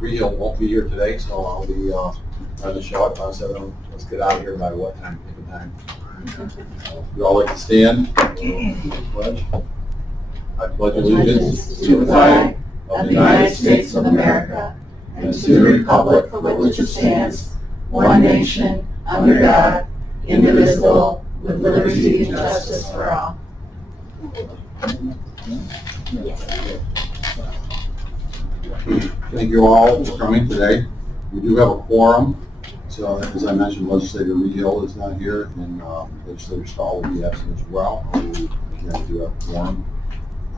Rehill won't be here today, so I'll be trying to show up. I said, let's get out of here by what time? Pick a time. We all like to stand. Pledge. I pledge allegiance to the flag of the United States of America and to the republic for which it stands, one nation, under God, indivisible, with liberty and justice for all. Thank you all for coming today. We do have a quorum. So as I mentioned, Legislator Rehill is not here, and Legislator Stahl will be absent as well. Again, we do have a quorum.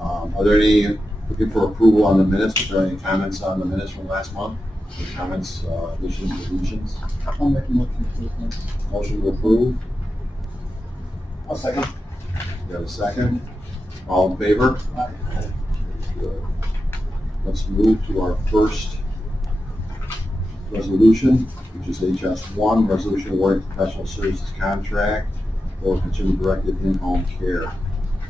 Are there any, looking for approval on the minutes? Is there any comments on the minutes from last month? Any comments, additions, deletions? I'll make a motion to approve. Motion to approve. I'll second. You got a second? All in favor? Aye. Good. Let's move to our first resolution, which is HS1, resolution awarding professional services contract for consumer-directed in-home care.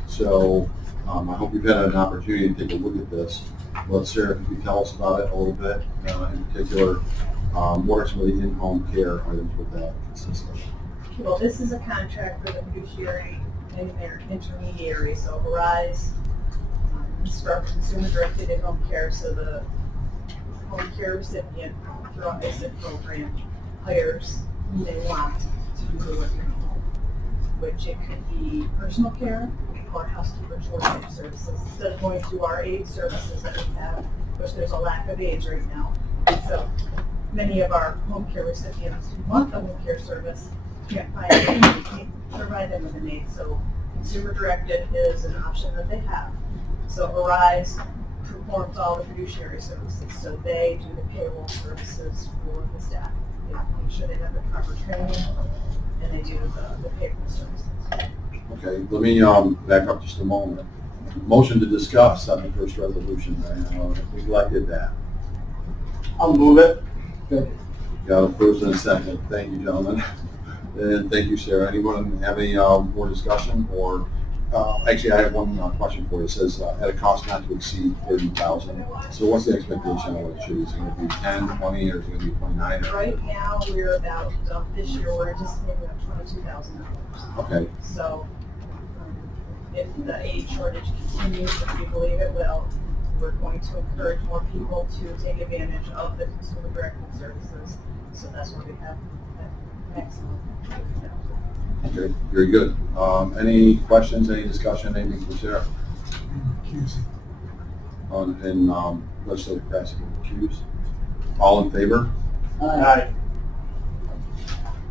So I hope you've had an opportunity to take a look at this. Well, Sarah, if you could tell us about it a little bit, in particular, what are some of the in-home care items with that consists of? Well, this is a contract for the fiduciary and their intermediary, so Arise is for consumer-directed in-home care, so the home care recipient through our basic program hires who they want to do it in home, which it could be personal care or housekeeper short-term services. Instead of going to our aid services that we have, which there's a lack of aides right now. So many of our home care recipients who want the home care service can't find an aide, we can't provide them with an aide. So consumer-directed is an option that they have. So Arise performs all the fiduciary services. So they do the payroll services for the staff. They make sure they have the proper training, and they do the payroll services. Okay, let me back up just a moment. Motion to discuss on the first resolution. I neglected that. I'll move it. Got a first and a second. Thank you, gentlemen. And thank you, Sarah. Anyone have any more discussion? Or actually, I have one question for you. It says at a cost not to exceed $30,000. So what's the expectation of what it should be? Is it going to be 10, 20, or is it going to be 29? Right now, we're about, this year, we're anticipating about $22,000. Okay. So if the aid shortage continues, which we believe it will, we're going to encourage more people to take advantage of the consumer-directed services. So that's where we have that maximum. Okay, very good. Any questions, any discussion, anything for Sarah? And Legislator Crassick accused. All in favor? Aye.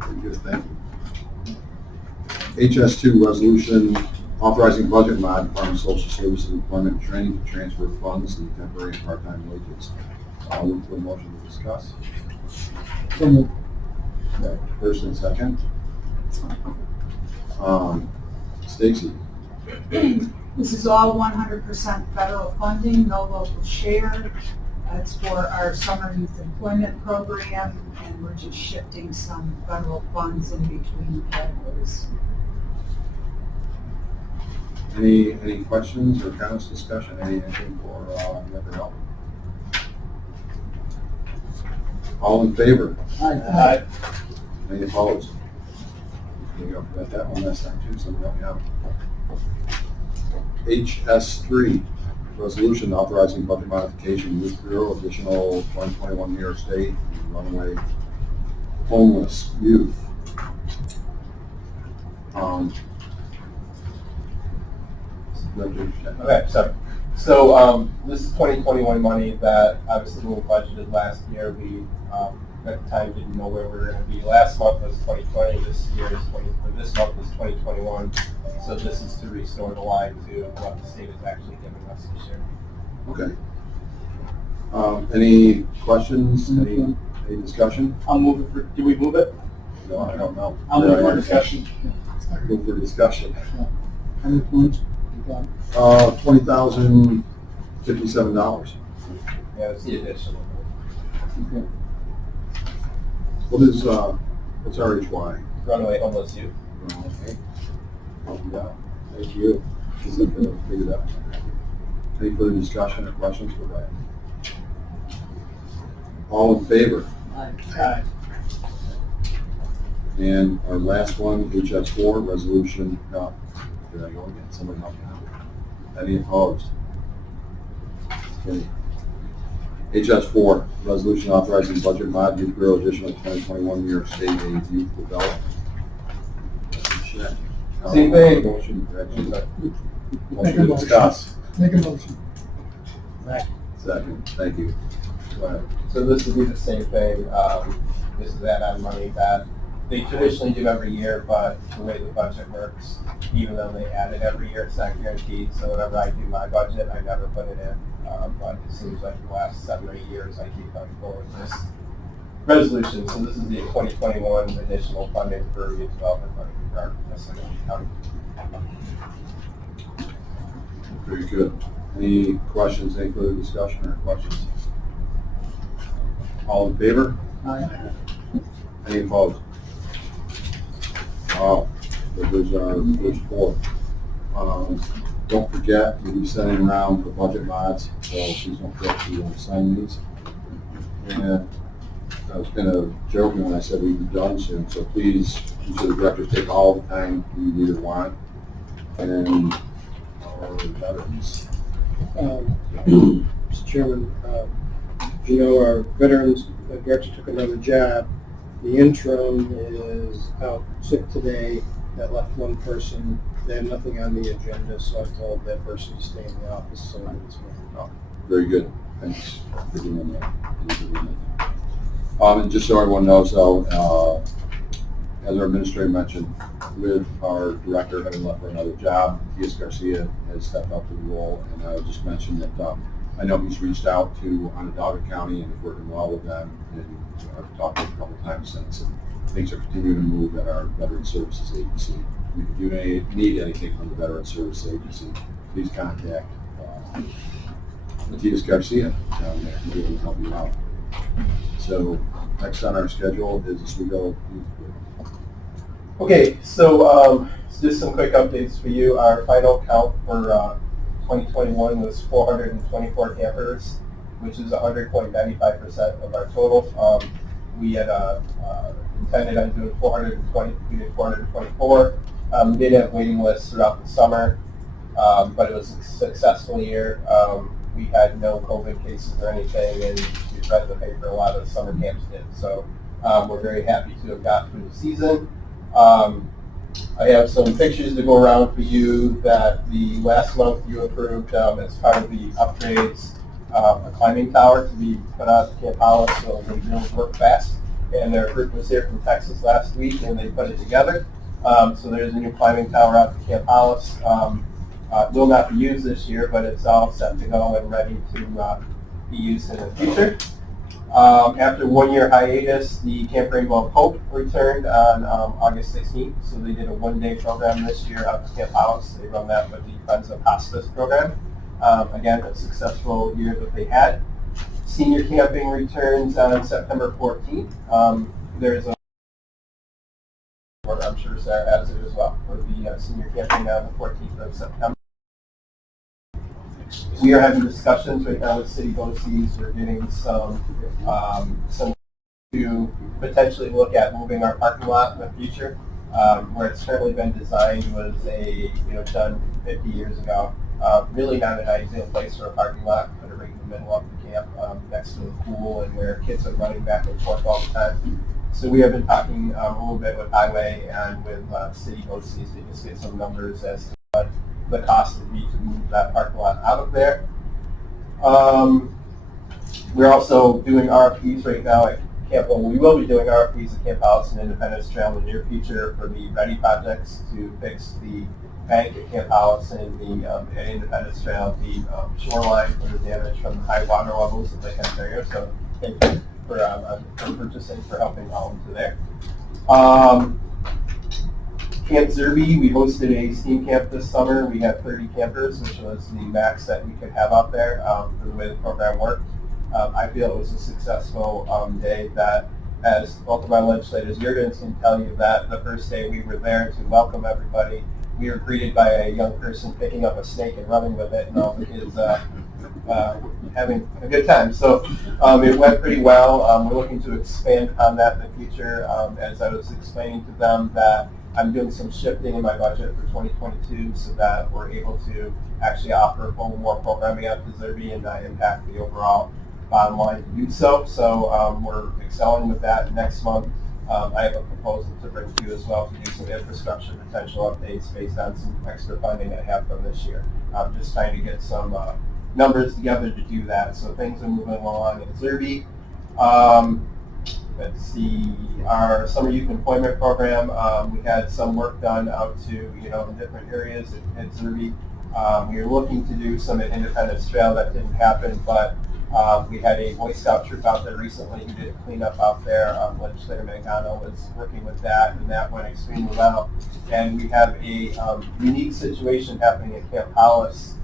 Very good, thank you. HS2, resolution authorizing budget mod, Department of Social Services, Employment and Training to transfer funds and temporary and part-time wages. Look for a motion to discuss. So moved. Okay, first and second. Stacy. This is all 100% federal funding, no local share. It's for our summer youth employment program, and we're just shifting some federal funds in between categories. Any questions or comments, discussion, anything for Reverend Help? All in favor? Aye. Any opposed? There you go, got that one last time too, so help me out. HS3, resolution authorizing budget modification, Youth Bureau, additional 2021 New York State runaway homeless youth. Okay, so this is 2021 money that obviously when we budgeted last year, we at the time didn't know where we were going to be. Last month was 2020, this month is 2021. So this is to restore the line to what the state is actually giving us this year. Okay. Any questions? Any discussion? I'll move it for, do we move it? No, I don't know. I'll move for discussion. Go for discussion. How many points? You got? $20,057. Yeah, it's the additional. Okay. What's RHY? Runaway homeless youth. Okay. Yeah, thank you. Figure it out. Any further discussion or questions for that? All in favor? Aye. And our last one, HS4, resolution, no, did I go again? Somebody help me out. Any opposed? Okay. HS4, resolution authorizing budget mod, Youth Bureau additional 2021 New York State Aid Youth Development. Check. Same thing. Motion Make a to motion. discuss. Make a motion. Second, thank you. Go ahead. So this would be the same thing. This is add-on money that they traditionally do every year, but the way the budget works, even though they add it every year, it's not guaranteed. So whenever I do my budget, I never put it in. But it seems like the last 7 or 8 years, I keep coming forward with this resolution. So this is the 2021 additional funding for youth development money for our county. Very good. Any questions, any further discussion or questions? All in favor? Aye. Any opposed? Wow, there's 4. Don't forget, we'll be sending around the budget mods, so please don't forget to sign these. And I was kind of joking when I said we'd be done soon, so please, each of the directors take all the time you need or want. And our veterans. Mr. Chairman, you know, our veterans director took another job. The interim is out sick today. That left one person. They have nothing on the agenda, so I've told that person to stay in the office so that it's me. Very good. Thanks for doing that. And just so everyone knows, though, as our administrator mentioned, with our director having left for another job, T.S. Garcia has stepped up to the role. And I just mentioned that I know he's reached out to Onondaga County and is working well with them. And I've talked to him a couple times since, and things are continuing to move at our Veteran Services Agency. If you need anything from the Veteran Service Agency, please contact Matias Garcia down there. He will help you out. So next on our schedule is Oswego Youth Group. Okay, so just some quick updates for you. Our final count for 2021 was 424 campers, which is 100.95% of our total. We had intended on doing 420, we did 424. We did have waiting lists throughout the summer, but it was a successful year. We had no COVID cases or anything, and we read the paper, a lot of the summer camps did. So we're very happy to have got through the season. I have some pictures to go around for you that the last month you approved as part of the upgrades, a climbing tower to be put out at Camp Hollis, so they build work fast. And their group was here from Texas last week, and they put it together. So there's a new climbing tower out at Camp Hollis. It will not be used this year, but it's all set to go and ready to be used in the future. After 1 year hiatus, the Camp Rainbow of Hope returned on August 16th. So they did a 1-day program this year out at Camp Hollis. They run that with the Friends of Hospice program. Again, a successful year that they had. Senior camping returns on September 14th. There's a, I'm sure Sarah has it as well, for the senior camping on the 14th of September. We are having discussions right now with city BOCES. We're getting some to potentially look at moving our parking lot in the future. Where it's currently been designed was done 50 years ago. Really not an ideal place for a parking lot. Put it right in the middle of the camp, next to the pool, and where kids are running back and forth all the time. So we have been talking a little bit with Highway and with city BOCES to just get some numbers as to what the cost would be to move that parking lot out of there. We're also doing RFPs right now at Camp. Well, we will be doing RFPs at Camp Hollis and Independence Trail in the near future for the ready projects to fix the bank at Camp Hollis and the at Independence Trail, the shoreline for the damage from the high water levels of Lake Ontario. So thank you for purchasing, for helping all into there. Camp Zerby, we hosted a steam camp this summer. We had 30 campers, which was the max that we could have out there for the way the program worked. I feel it was a successful day that, as both of my legislators, Jurgens can tell you that the first day we were there to welcome everybody, we were greeted by a young person picking up a snake and running with it, and all the kids having a good time. So it went pretty well. We're looking to expand on that in the future. As I was explaining to them that I'm doing some shifting in my budget for 2022 so that we're able to actually offer a little more programming at the Zerby and not impact the overall bottom line to do so. So we're excelling with that. Next month, I have a proposal to bring to you as well to do some infrastructure potential updates based on some extra funding I have from this year. I'm just trying to get some numbers together to do that. So things are moving along at Zerby. Let's see, our summer youth employment program, we had some work done out to, in different areas at Zerby. We were looking to do some at Independence Trail. That didn't happen, but we had a Boy Scout troop out there recently who did a cleanup out there. Legislator Mangano was working with that, and that went extremely well. And we have a unique situation happening at Camp Hollis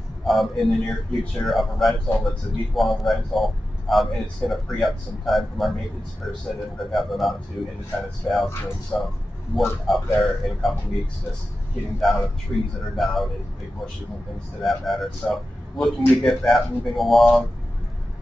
in the near future of a rental that's a week-long rental. And it's going to free up some time from our maintenance person, and we're going to have them out to Independence Trail doing some work out there in a couple of weeks, just getting down of trees that are down and big bushes and things to that matter. So looking to get that moving along.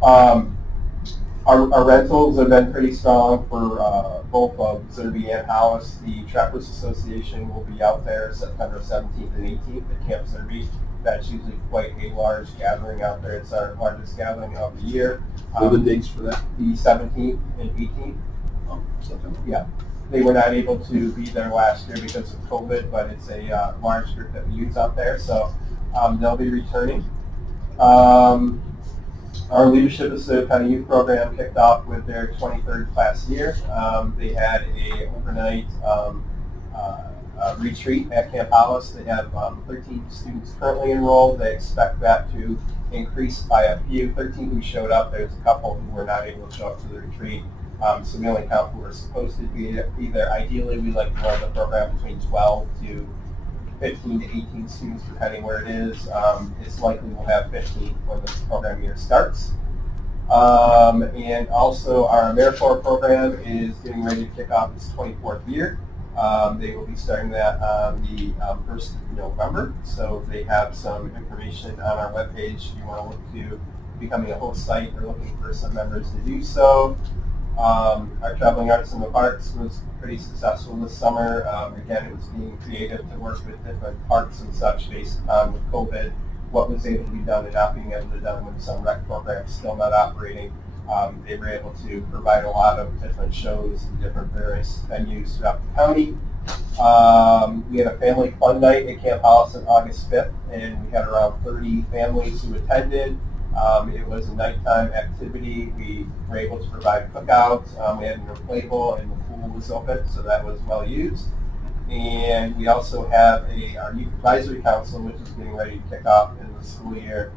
Our rentals have been pretty strong for both of Zerby and Hollis. The Trappers Association will be out there September 17th and 18th at Camp Zerby. That's usually quite a large gathering out there. It's our largest gathering of the year. What are the dates for that? The 17th and 18th. Oh, September. Yeah. They were not able to be there last year because of COVID, but it's a large group that we use out there, so they'll be returning. Our Leadership Associated County Youth Program kicked off with their 23rd class year. They had a overnight retreat at Camp Hollis. They have 13 students currently enrolled. They expect that to increase by a few. 13 who showed up. There's a couple who were not able to show up to the retreat. So we only count who are supposed to be there. Ideally, we like to run the program between 12 to 15 to 18 students, depending where it is. It's likely we'll have 15 when the program year starts. And also our AmeriCorps program is getting ready to kick off its 24th year. They will be starting that on the 1st of November. So they have some information on our webpage if you want to look to becoming a host site or looking for some members to do so. Our Traveling Arts in the Parks was pretty successful this summer. Again, it was being creative to work with different parks and such based on with COVID, what was able to be done and not being able to be done with some rec programs still not operating. They were able to provide a lot of different shows in different various venues throughout the county. We had a family fun night at Camp Hollis on August 5th, and we had around 30 families who attended. It was a nighttime activity. We were able to provide cookouts. We had an inflatable, and the pool was open, so that was well used. And we also have our Youth Advisory Council, which is getting ready to kick off in the school year.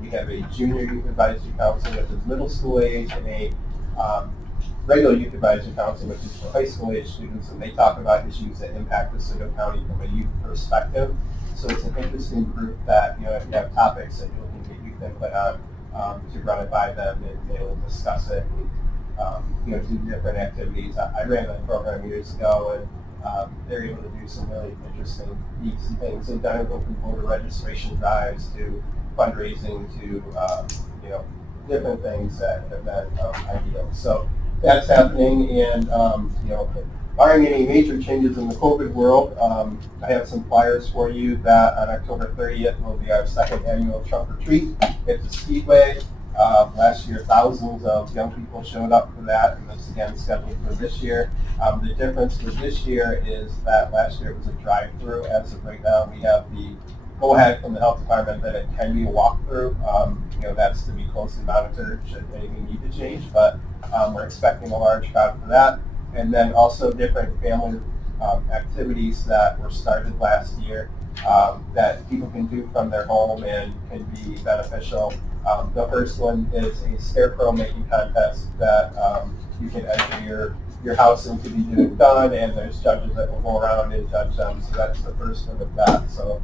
We have a Junior Youth Advisory Council, which is middle school age, and a regular Youth Advisory Council, which is for high school age students, and they talk about issues that impact Oswego County from a youth perspective. So it's an interesting group that, if you have topics that you're looking to get youth input on, to run it by them and be able to discuss it and, do different activities. I ran that program years ago, and they're able to do some really interesting, neat things. They've done everything from voter registration drives to fundraising to, different things that have been ideal. So that's happening, and, barring any major changes in the COVID world, I have some flyers for you that on October 30th will be our second annual trunk or treat at the Speedway. Last year, thousands of young people showed up for that, and this again scheduled for this year. The difference with this year is that last year it was a drive-through. As of right now, we have the go-ahead from the health department that it can be a walk-through. That's to be closely monitored should anything need to change, but we're expecting a large crowd for that. And then also different family activities that were started last year that people can do from their home and can be beneficial. The first one is a Scarecrow making contest that you can enter your house and to be done, and there's judges that will go around and judge them. So that's the first one of that. So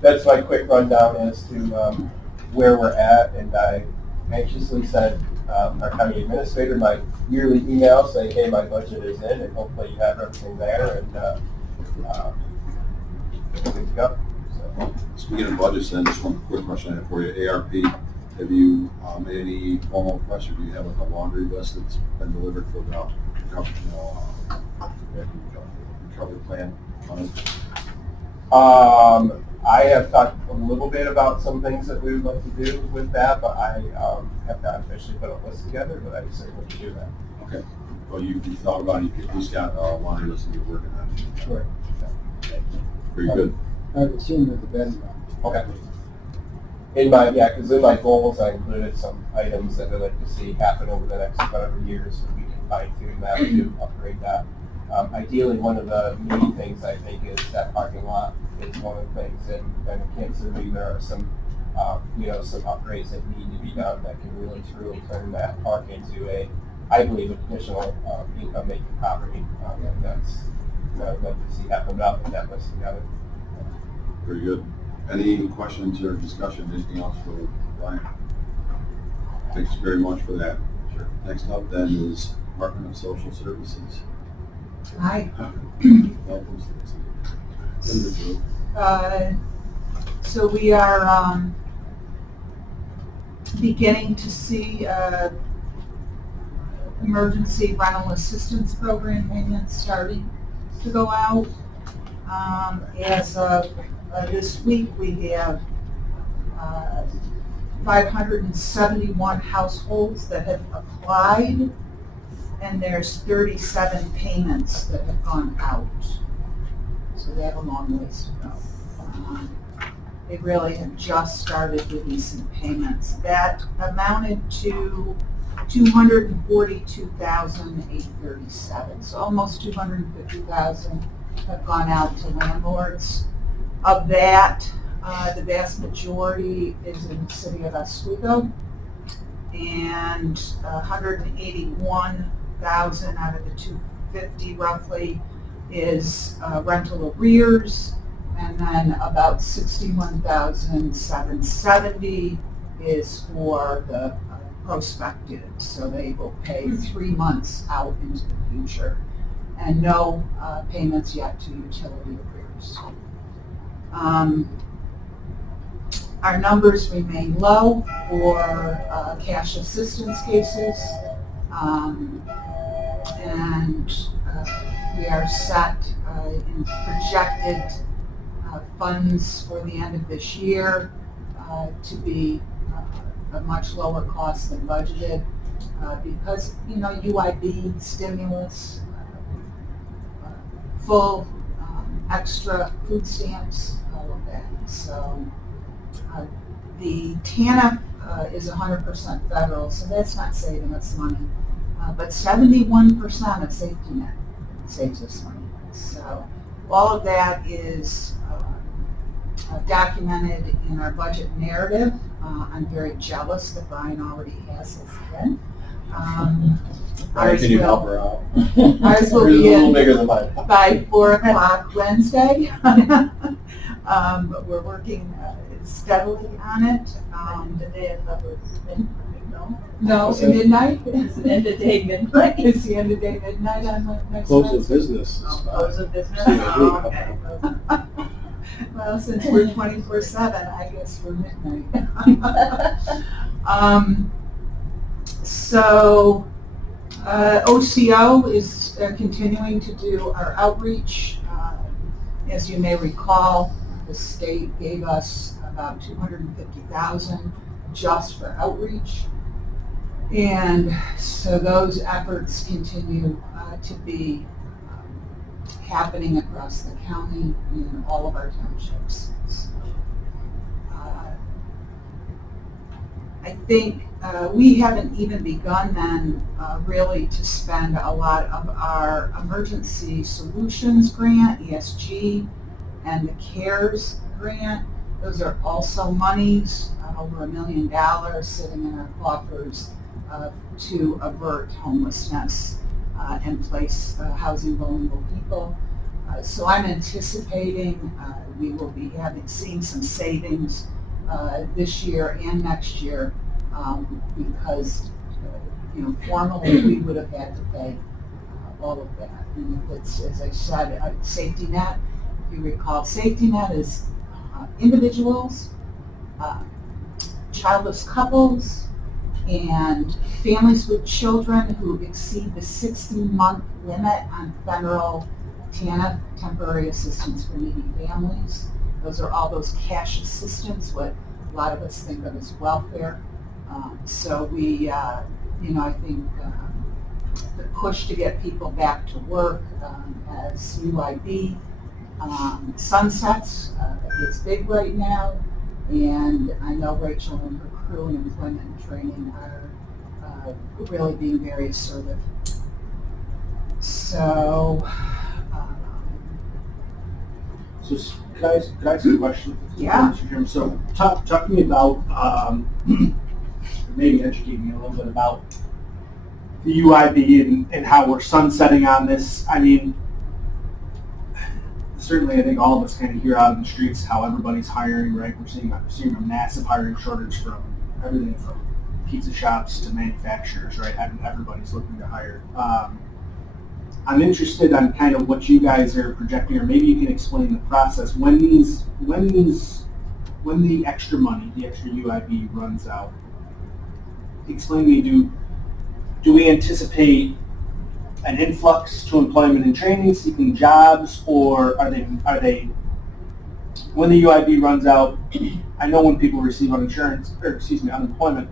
that's my quick rundown as to where we're at, and I anxiously sent our county administrator my yearly email saying, hey, my budget is in, and hopefully you have everything there, and good to go. So. Speaking of budgets, then, just one quick question I have for you. ARP, have you made any formal requests, or do you have like a laundry list that's been delivered for the recovery plan? I have talked a little bit about some things that we would like to do with that, but I have not officially put a list together, but I certainly can do that. Okay. Well, you thought about it, you just got a laundry list that you're working on. Sure. Very good. I would assume that the bedding. Okay. In my goals, I included some items that I'd like to see happen over the next whatever years, so we can fine tune that to upgrade that. Ideally, one of the main things I think is that parking lot is one of the things, and in Kansas City there are some, some upgrades that need to be done that can really truly turn that park into I believe, additional income-making property, and that's what I'd like to see happen without putting that list together. Very good. Any questions or discussion? Anything else for Brian? Thanks very much for that. Sure. Next up then is Department of Social Services. Hi. Welcome, Stacy. So we are beginning to see emergency rental assistance program payments starting to go out. As of this week, we have 571 households that have applied, and there's 37 payments that have gone out. So they have a long ways to go. They really have just started releasing payments. That amounted to $242,837. So almost $250,000 have gone out to landlords. Of that, the vast majority is in the city of Oswego, and 181,000 out of the 250 roughly is rental arrears, and then about 61,770 is for the prospective, so they will pay 3 months out into the future, and no payments yet to utility arrears. Our numbers remain low for cash assistance cases, and we are set in projected funds for the end of this year to be a much lower cost than budgeted because, UIB stimulus, full extra food stamps, all of that. So the TANF is 100% federal, so that's not saving us money. But 71% of safety net saves us money. So all of that is documented in our budget narrative. I'm very jealous that Brian already has his in. Can you help her out? Ours will Yours is be a little in bigger than mine. by 4 o'clock Wednesday. We're working steadily on it. The day of the no? No, midnight? It's the end of day midnight. It's the end of day midnight on next Close of Wednesday. business. Close of business? Yeah. Oh, okay. Well, since we're 24/7, I guess we're midnight. So OCO is continuing to do our outreach. As you may recall, the state gave us about $250,000 just for outreach. And so those efforts continue to be happening across the county in all of our townships. So, I think we haven't even begun then really to spend a lot of our emergency solutions grant, ESG, and the CARES grant. Those are also monies, over $1 million sitting in our coffers to avert homelessness and place housing vulnerable people. So I'm anticipating we will be seeing some savings this year and next year because formally we would have had to pay all of that. And it's, as I said, safety net. If you recall, safety net is individuals, childless couples, and families with children who exceed the 60-month limit on federal TANF, temporary assistance for needy families. Those are all those cash assistance, what a lot of us think of as welfare. So we, I think the push to get people back to work as UIB sunsets is big right now. And I know Rachel and her crew in employment and training are really being very assertive. So, So can I ask you a question? Yeah. Mr. Chairman? So talk to me about, maybe educate me a little bit about the UIB and how we're sunsetting on this. I mean, certainly I think all of us kind of hear out in the streets how everybody's hiring, right? We're seeing a massive hiring shortage from everything from pizza shops to manufacturers, right? Everybody's looking to hire. I'm interested on kind of what you guys are projecting, or maybe you can explain the process when the extra money, the extra UIB runs out. Explain to me, do we anticipate an influx to employment and training, seeking jobs, or are they when the UIB runs out? I know when people receive unemployment,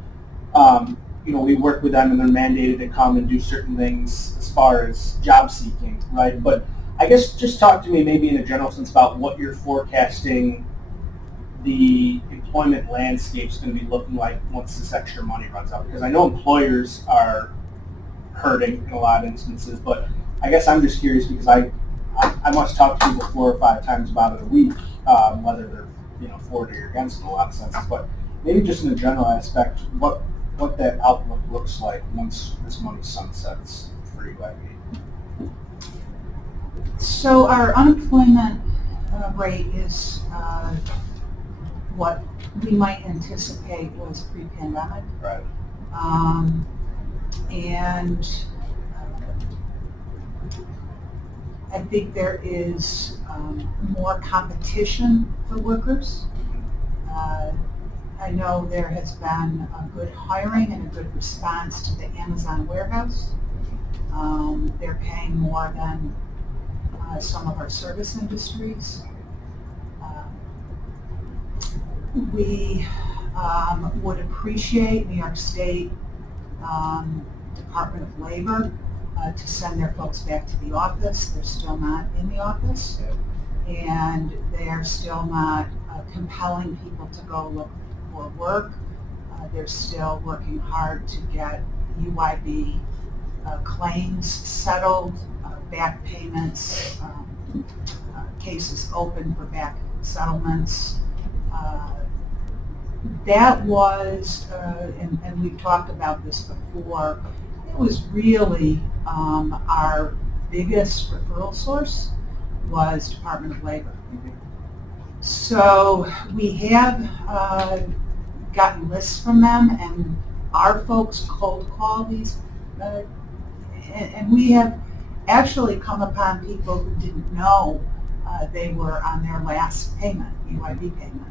we work with them and they're mandated to come and do certain things as far as job seeking, right? But I guess just talk to me maybe in a general sense about what you're forecasting the employment landscape is going to be looking like once this extra money runs out. Because I know employers are hurting in a lot of instances, but I guess I'm just curious because I must talk to people 4 or 5 times about it a week, whether they're for it or against it in a lot of senses. But maybe just in a general aspect, what that outlook looks like once this money sunsets for UIB. So our unemployment rate is what we might anticipate was pre-pandemic. Right. And I think there is more competition for workers. I know there has been a good hiring and a good response to the Amazon warehouse. They're paying more than some of our service industries. We would appreciate New York State Department of Labor to send their folks back to the office. They're still not in the office, and they're still not compelling people to go look for work. They're still working hard to get UIB claims settled, back payments, cases open for back settlements. That was, and we've talked about this before, it was really our biggest referral source was Department of Labor. So we have gotten lists from them, and our folks cold call these, and we have actually come upon people who didn't know they were on their last payment, UIB payment.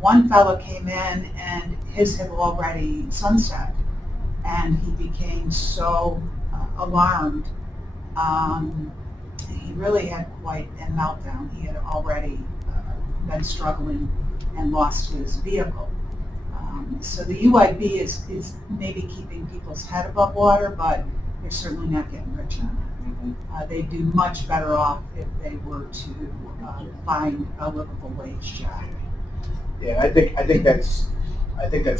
One fellow came in and his had already sunset, and he became so alarmed. He really had quite a meltdown. He had already been struggling and lost his vehicle. So the UIB is maybe keeping people's head above water, but they're certainly not getting rich on it. They'd do much better off if they were to find a livable wage job. Yeah, I think that's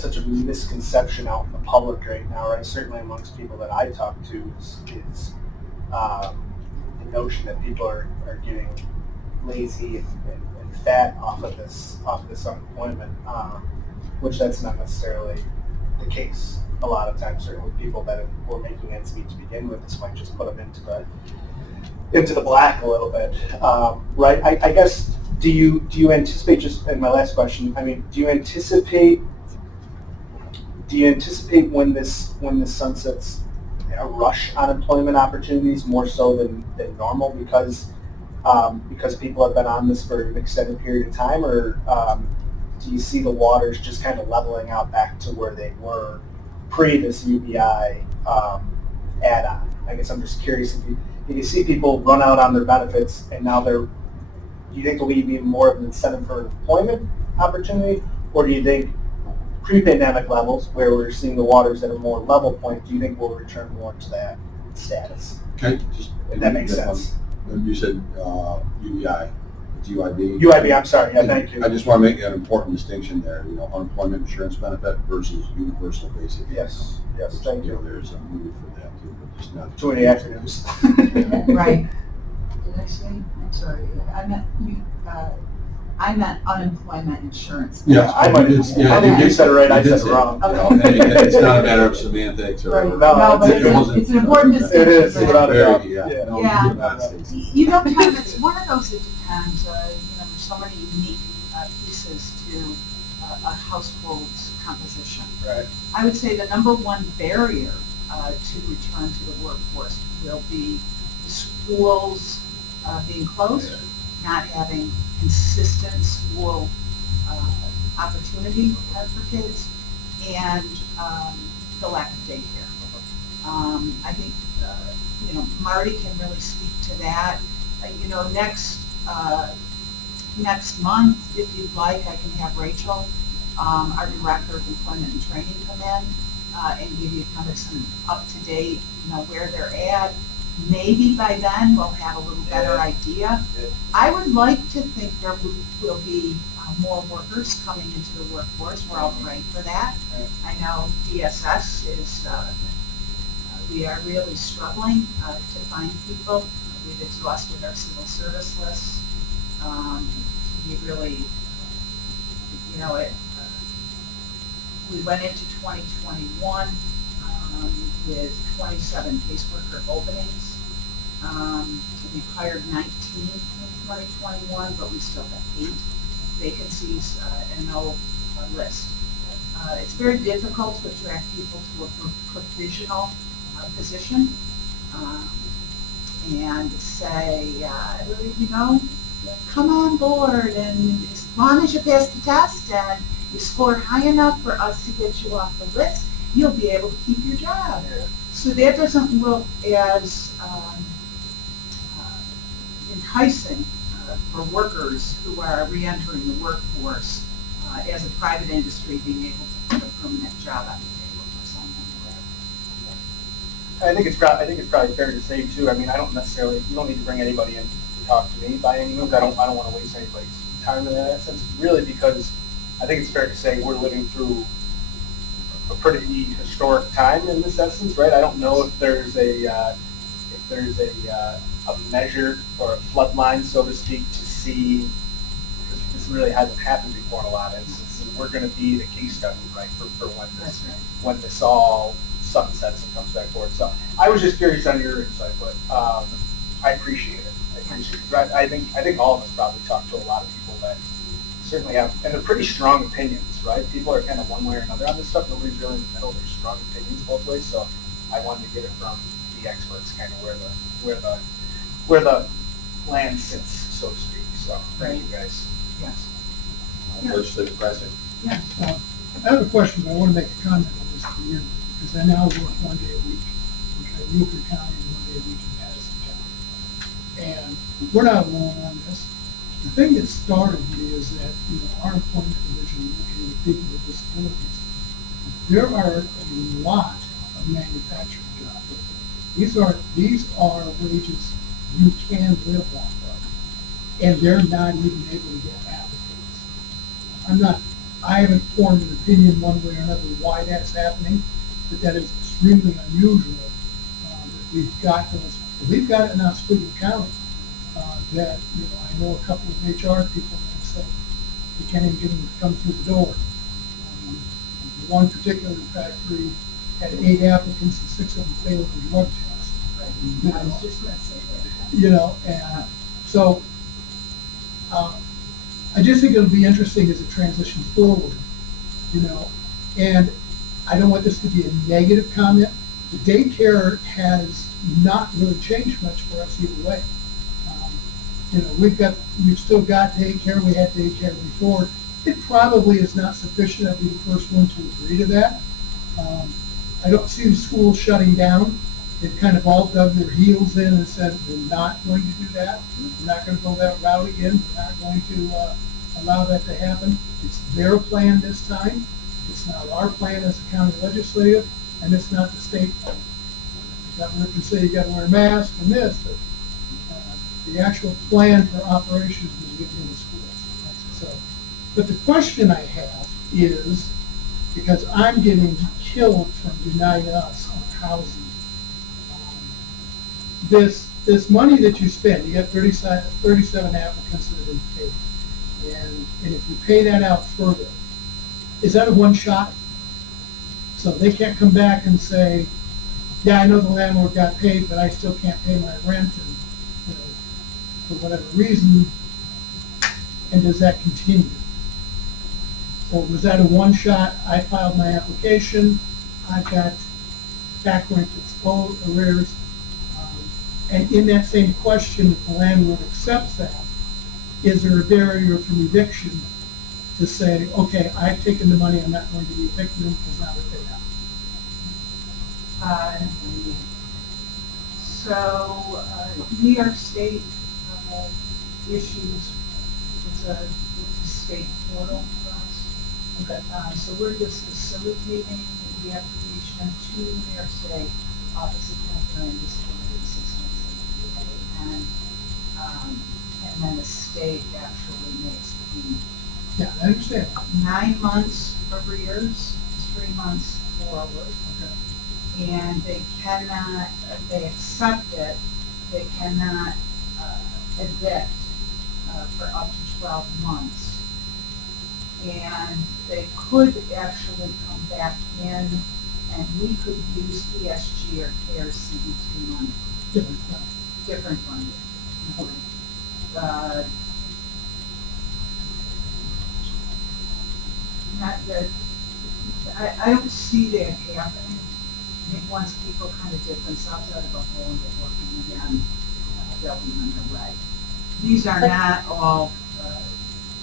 such a misconception out in the public right now, right? Certainly amongst people that I talk to is the notion that people are getting lazy and fat off this unemployment, which that's not necessarily the case. A lot of times, certainly people that were making ends meet to begin with, this might just put them into the black a little bit, right? I guess. Do you anticipate, just in my last question, I mean, do you anticipate when this sunsets a rush on employment opportunities more so than normal? Because because people have been on this for an extended period of time, or do you see the waters just kind of leveling out back to where they were pre this UBI add-on? I guess I'm just curious if you see people run out on their benefits and now do you think there'll be even more of an incentive for employment opportunity, or do you think pre-pandemic levels, where we're seeing the waters at a more level point, do you think we'll return more to that status? Okay, just. If that makes sense. You said UBI, it's UIB. UIB, I'm sorry, yeah, thank you. I just want to make an important distinction there, unemployment insurance benefit versus universal basic income. Yes, thank you. There's a move for that too, but just not. Too many acronyms. Right. Did I say? I'm sorry. I meant unemployment insurance. Yeah, I might have, I think you said it right, I said it wrong. It's not a matter of semantics or. Right. No, No, but it wasn't- it's an important distinction. It is, without a doubt. Very, yeah. No, Yeah. you're not Stacy. Tom, it's one of those that depends, there's so many unique pieces to a household's composition. Right. I would say the number one barrier to return to the workforce will be the schools being closed, not having consistent school opportunity for kids, and the lack of daycare. I think, Marty can really speak to that. Next month, if you'd like, I can have Rachel, our Director of Employment and Training, come in and give you kind of some up-to-date, where they're at. Maybe by then we'll have a little better idea. I would like to think there will be more workers coming into the workforce. We're all praying for that. I know DSS is, we are really struggling to find people. We've exhausted our civil service lists. We really, we went into 2021 with 27 caseworker openings. We've hired 19 in 2021, but we still have 8 vacancies and no list. It's very difficult to attract people to a provisional position and say, come on board, and as long as you pass the test and you score high enough for us to get you off the list, you'll be able to keep your job. So that doesn't look as enticing for workers who are reentering the workforce as a private industry being able to put a permanent job on the table for someone. I think it's probably fair to say too. I mean, you don't need to bring anybody in to talk to me by any means. I don't want to waste anybody's time in that sense. Really, because I think it's fair to say we're living through a pretty historic time in this essence, right? I don't know if there's a measure or a flood line, so to speak, to see, because this really hasn't happened before in a lot of instances. We're going to be the case study, right, for when this all sunsets and comes back forward. So I was just curious on your insight, but I appreciate it. I think all of us probably talk to a lot of people that certainly have, and they're pretty strong opinions, right? People are kind of one way or another on this stuff. Nobody's really in the middle. There's strong opinions both ways. So I wanted to get it from the experts, kind of where the land sits, so to speak. So thank you guys. Yes. Legislative President. Yeah. I have a question, but I want to make a comment on this at the end, because I now work 1 day a week. Okay, Newport County, 1 day a week in Madison County. And we're not alone on this. The thing that started me is that, our employment division, looking at people with disabilities, there are a lot of manufacturing jobs. These are wages you can live off of, and they're not even able to get applicants. I haven't formed an opinion one way or another why that's happening, but that is extremely unusual. We've got it in Oswego County. That I know a couple of HR people that say we can't even get them to come through the door. One particular factory had 8 applicants and 6 of them failed the drug test. I was just going to say that. And so I just think it'll be interesting as it transitions forward, and I don't want this to be a negative comment. The daycare has not really changed much for us either way. you know, we've still got daycare, we had daycare before. It probably is not sufficient, I'd be the first one to agree to that. I don't see the schools shutting down. They've kind of all dug their heels in and said, we're not going to do that. We're not going to go that route again. We're not going to allow that to happen. It's their plan this time. It's not our plan as a county legislative, and it's not the state plan. The governor can say you got to wear a mask and this, but the actual plan for operations was within the schools. So, but the question I have is, because I'm getting killed from Unite Us on housing, this money that you spend, you got 37 applicants that have been paid. And if you pay that out further, is that a one shot? So they can't come back and say, yeah, I know the landlord got paid, but I still can't pay my rent, and, you know, for whatever reason, and does that continue? So was that a one shot? I filed my application, I've got back rent that's full arrears, and in that same question, if the landlord accepts that, is there a barrier from eviction to say, okay, I've taken the money, I'm not going to be evicted because now they're paid out? So New York State issues, it's a state portal for us. Okay. So we're just facilitating the application to New York State Office of Children and Disability Assistance, and then the state actually makes the payment. Yeah, I understand. 9 months arrears, 3 months forward. Okay. And they cannot, they accept it, they cannot evict for up to 12 months. And they could actually come back in, and we could use ESG or CARES CB2 money. Different funding. Not that, I don't see that happening. I think once people kind of dip themselves out of a hole and get working again, they'll be underway. These are not all,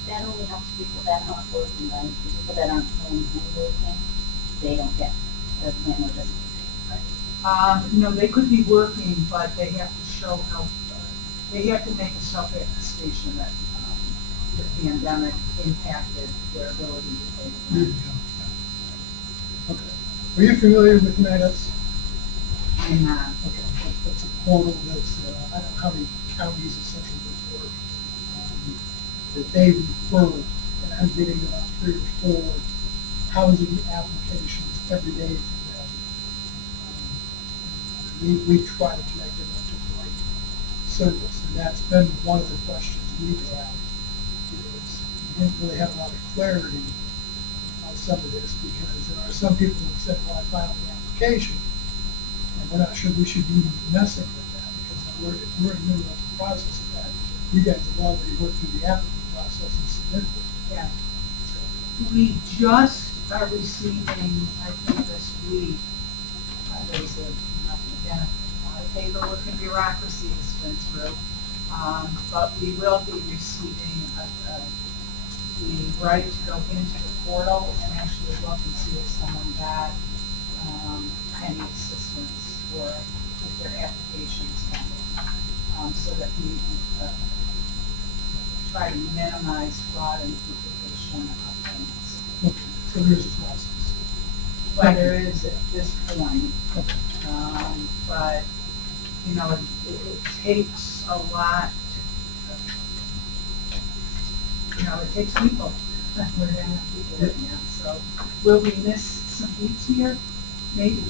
That only helps people that aren't working, right? The people that aren't home and working, they don't get, the landlord doesn't get paid, right? no, they could be working, but they have to show how, they have to make a self-attestation that the pandemic impacted their ability to pay the rent. Okay. Are you familiar with Unite Us? I'm not. Okay, that's a portal that's, I don't know how many counties essentially report, that they refer, and I'm getting about 3 or 4 housing applications every day from them. We try to connect them up to the right service, and that's been one of the questions we've had, is we didn't really have a lot of clarity on some of this, because there are some people who said, well, I filed the application, and we're not sure we should be messing with that, because we're in the middle of the process of that. You guys have already worked through the applicant process and submitted it. Yeah. We just are receiving, I think this week, there's again, a lot of paperwork and bureaucracy has been through, but we will be receiving the right to go into the portal and actually look and see if someone got any assistance or if their application's pending, so that we try to minimize fraud and duplication of payments. Okay, so there's a process. But there is at this point, Okay. but, you know, it takes a lot to, you know, it takes people. We're gonna have people right now, so will we miss some beats here? Maybe.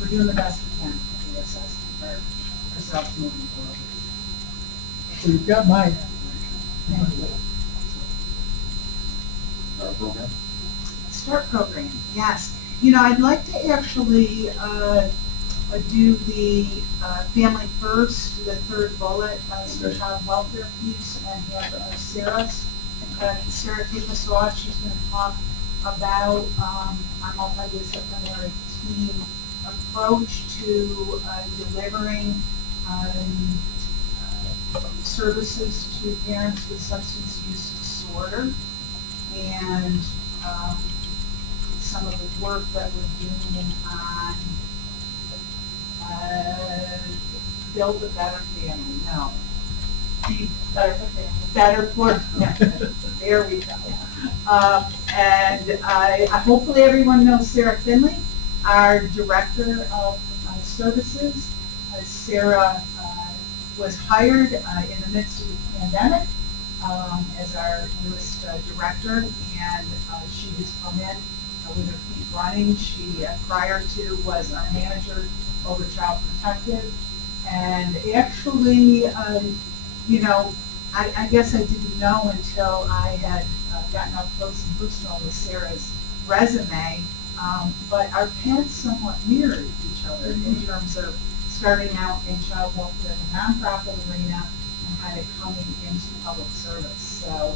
We're doing the best we can to assess for ourselves moving forward. So you've got my application. Our program? Start program, yes. You know, I'd like to actually do the Family First, the third bullet, some child welfare piece, and have Sarah take us off. She's going to talk about our multidisciplinary team approach to delivering services to parents with substance use disorder. And some of the work that we're doing on build a better family, no. Be better for family. Better for, yeah, there we go. And hopefully everyone knows Sarah Finley, our Director of Services. Sarah was hired in the midst of the pandemic as our newest director, and she has come in with her feet running. She, prior to, was our manager over Child Protective, and actually, you know, I guess I didn't know until I had gotten up close and personal with Sarah's resume, but our paths somewhat mirrored each other in terms of starting out in child welfare in the nonprofit arena and kind of coming into public service. So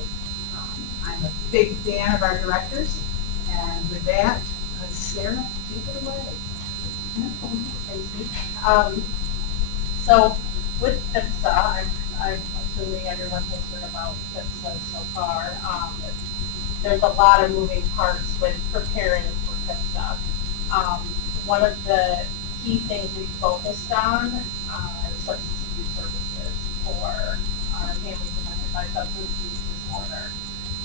I'm a big fan of our directors, and with that, Sarah, take it away. So with FIPSA, I'm assuming everyone has heard about FIPSA so far. There's a lot of moving parts with preparing for FIPSA. One of the key things we focused on are substance abuse services for our families affected by substance abuse disorder.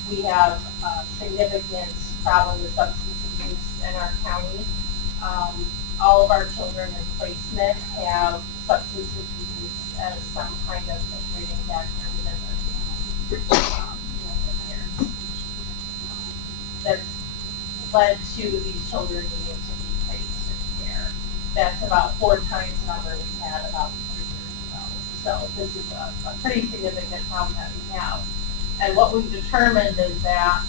We have a significant problem with substance abuse in our county. All of our children in placement have substance abuse as some kind of frustrating factor within their parents. That's led to these children needing to be placed in care. That's about 4 times the number we had about 3 years ago. So this is a pretty significant problem that we have. And what we've determined is that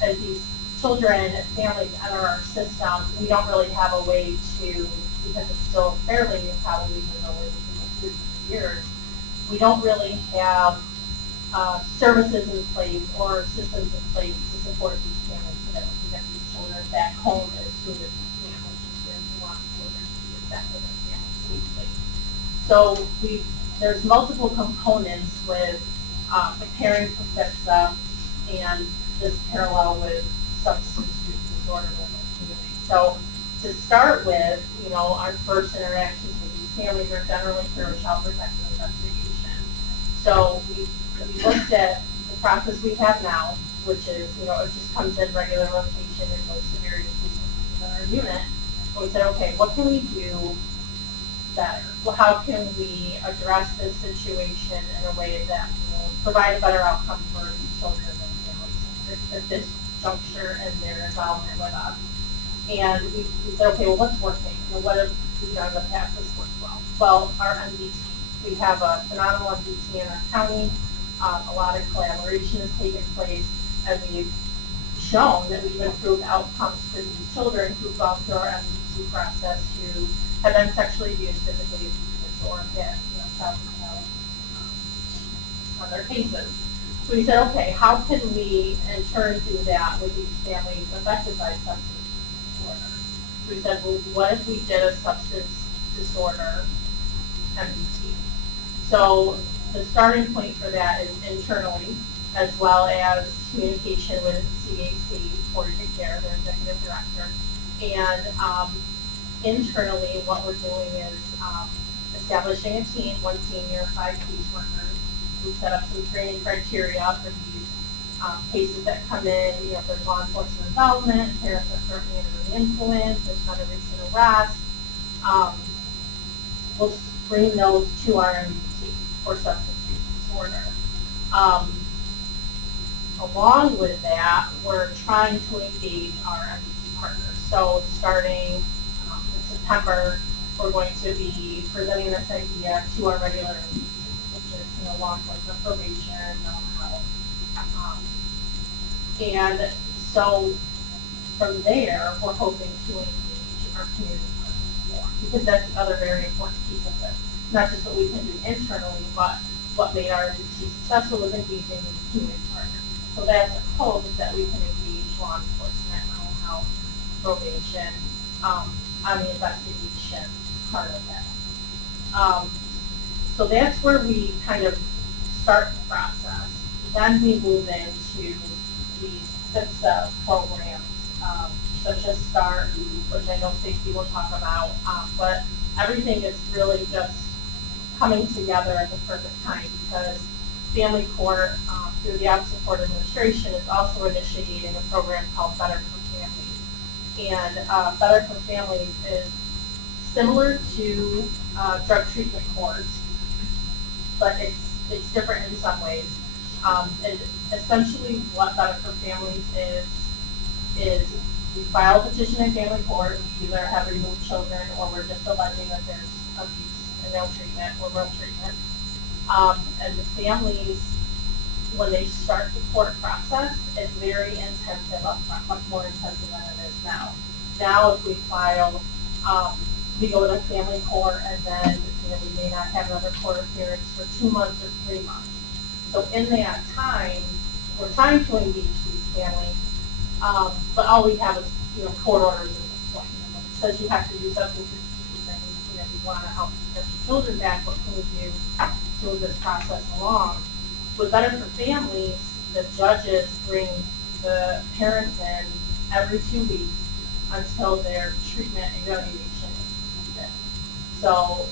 as these children and families enter our system, we don't really have a way to, because it's still fairly new, probably even though we're looking at 2 years, we don't really have services in place or systems in place to support these families so that we can get these children back home as soon as we can, which is we want children to be back with their families safely. So there's multiple components with preparing for FIPSA and this parallel with substance use disorder in the community. So to start with, you know, our first interactions with these families are generally through a child protective investigation. So we looked at the process we have now, which is, you know, it just comes in regular rotation and goes to various pieces in our unit. And we said, okay, what can we do better? Well, how can we address this situation in a way that will provide a better outcome for these children and families at this juncture and their involvement with us? And we said, okay, well, what's working? You know, what have we done in the past that's worked well? Well, our MDT. We have a phenomenal MDT in our county. A lot of collaboration has taken place, and we've shown that we've improved outcomes for these children who've gone through our MDT process who have been sexually abused, physically abused, or had, you know, child on their cases. So we said, okay, how can we in turn do that with these families affected by substance disorder? We said, well, what if we did a substance disorder MDT? So the starting point for that is internally, as well as communication with CAC, Coordinated Care, their executive director. And internally, what we're doing is establishing a team, 1 senior, 5 caseworkers. We set up some training criteria for these cases that come in. You know, if there's law enforcement involvement, parents are currently under the influence, there's not a recent arrest. We'll bring those to our MDT for substance use disorder. Along with that, we're trying to engage our MDT partners. So starting in September, we're going to be presenting this idea to our regular MDT, which is, you know, law enforcement, probation, mental health. And so from there, we're hoping to engage our community partners more, because that's the other very important piece of this. Not just what we can do internally, but what made our MDT successful was engaging these community partners. So that's a hope, is that we can engage law enforcement, mental health, probation, on the investigation part of that. So that's where we kind of start the process. Then we move into these FIPSA programs, such as START, which I know Stacey will talk about, but everything is really just coming together at the perfect time because Family Court, through the Office of Court Administration, is also initiating a program called Better for Families. And Better for Families is similar to drug treatment courts, but it's different in some ways. And essentially what Better for Families is we file a petition in family court, either have removed children or we're just alleging that there's abuse and maltreatment or maltreatment. And the families, when they start the court process, it's very intensive upfront, much more intensive than it is now. Now if we file, we go to family court and then we may not have another court appearance for 2 months or 3 months. So in that time, we're trying to engage these families, but all we have is court orders at this point. It says you have to do substance abuse and we want to help get your children back. What can we do to move this process along? With Better for Families, the judges bring the parents in every 2 weeks until their treatment evaluation is completed. So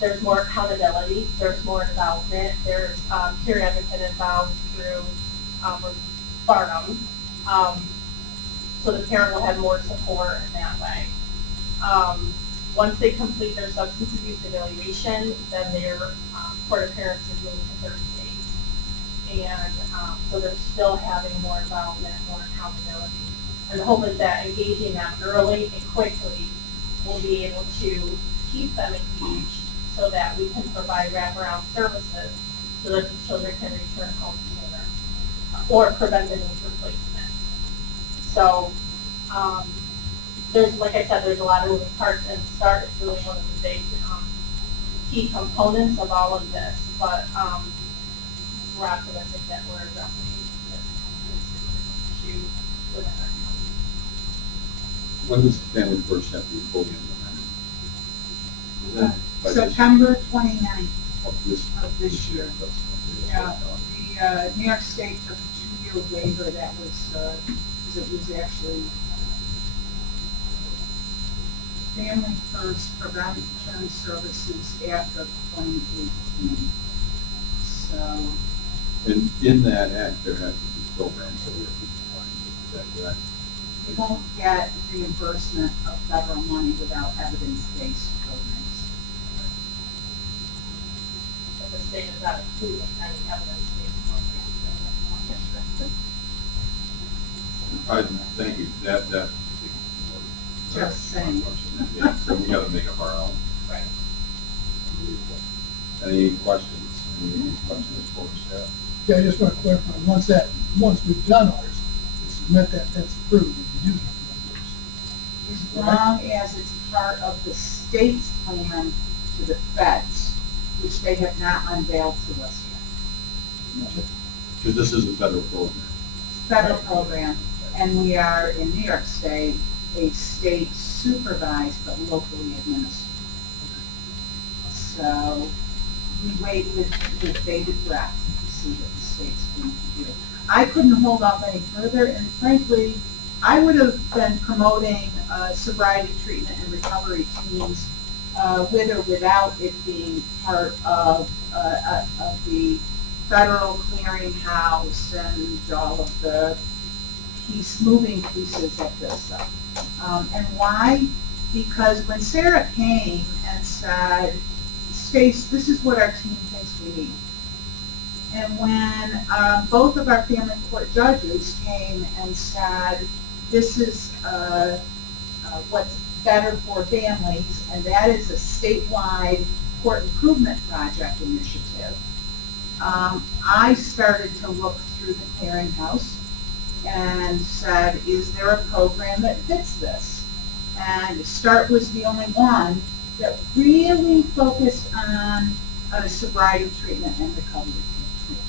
there's more accountability, there's more involvement, there's peer advocate involved through Barnum. So the parent will have more support in that way. Once they complete their substance abuse evaluation, then their court appearance is moving to 30 days. And so they're still having more involvement, more accountability. And the hope is that engaging them early and quickly will be able to keep them engaged so that we can provide wraparound services so that the children can return home sooner or prevent the need for placement. So there's, like I said, there's a lot of moving parts, and START is really one of the big key components of all of this, but we're optimistic that we're addressing this issue within our county. When does the family first have to be fully implemented? September 29th of this year. Yeah, the New York State took a 2-year waiver that was, it was actually Family First Prevention Services Act of 2018. So. And in that act, there has to be programs that we have to define. Is that correct? You won't get reimbursement of federal money without evidence-based programs. But the state is not including any evidence-based programs. Thank you. That Just saying. Yeah, so we got to make up our own. Right. Any questions? Any questions for staff? Yeah, I just want to clarify, once we've done ours, we submit that's approved, we do get reimbursed. As long as it's part of the state's plan to the feds, which they have not unveiled to us yet. Because this is a federal program. Federal program, and we are in New York State, a state supervised but locally administered. So we wait with bated breath to see what the state's going to do. I couldn't hold off any further, and frankly, I would have been promoting sobriety treatment and recovery teams with or without it being part of the federal clearinghouse and all of the moving pieces of this stuff. And why? Because when Sarah came and said, Stace, this is what our team thinks we need. And when both of our family court judges came and said, this is what's better for families, and that is a statewide court improvement project initiative, I started to look through the clearinghouse and said, is there a program that fits this? And START was the only one that really focused on sobriety treatment and recovery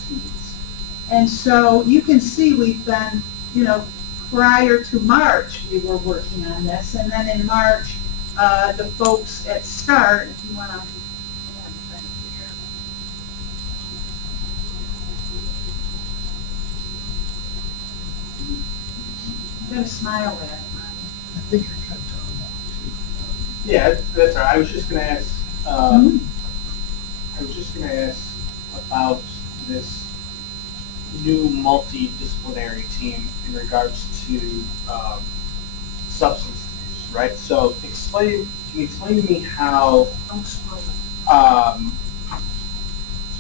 teams. And so you can see we've been, prior to March, we were working on this, and then in March, the folks at START, if you want to, smile at, Ronnie. I think I cut Tom off too. Yeah, that's all right. I was just gonna ask, about this new multidisciplinary team in regards to, substance abuse, right? So can you explain to me how, Don't spoil it.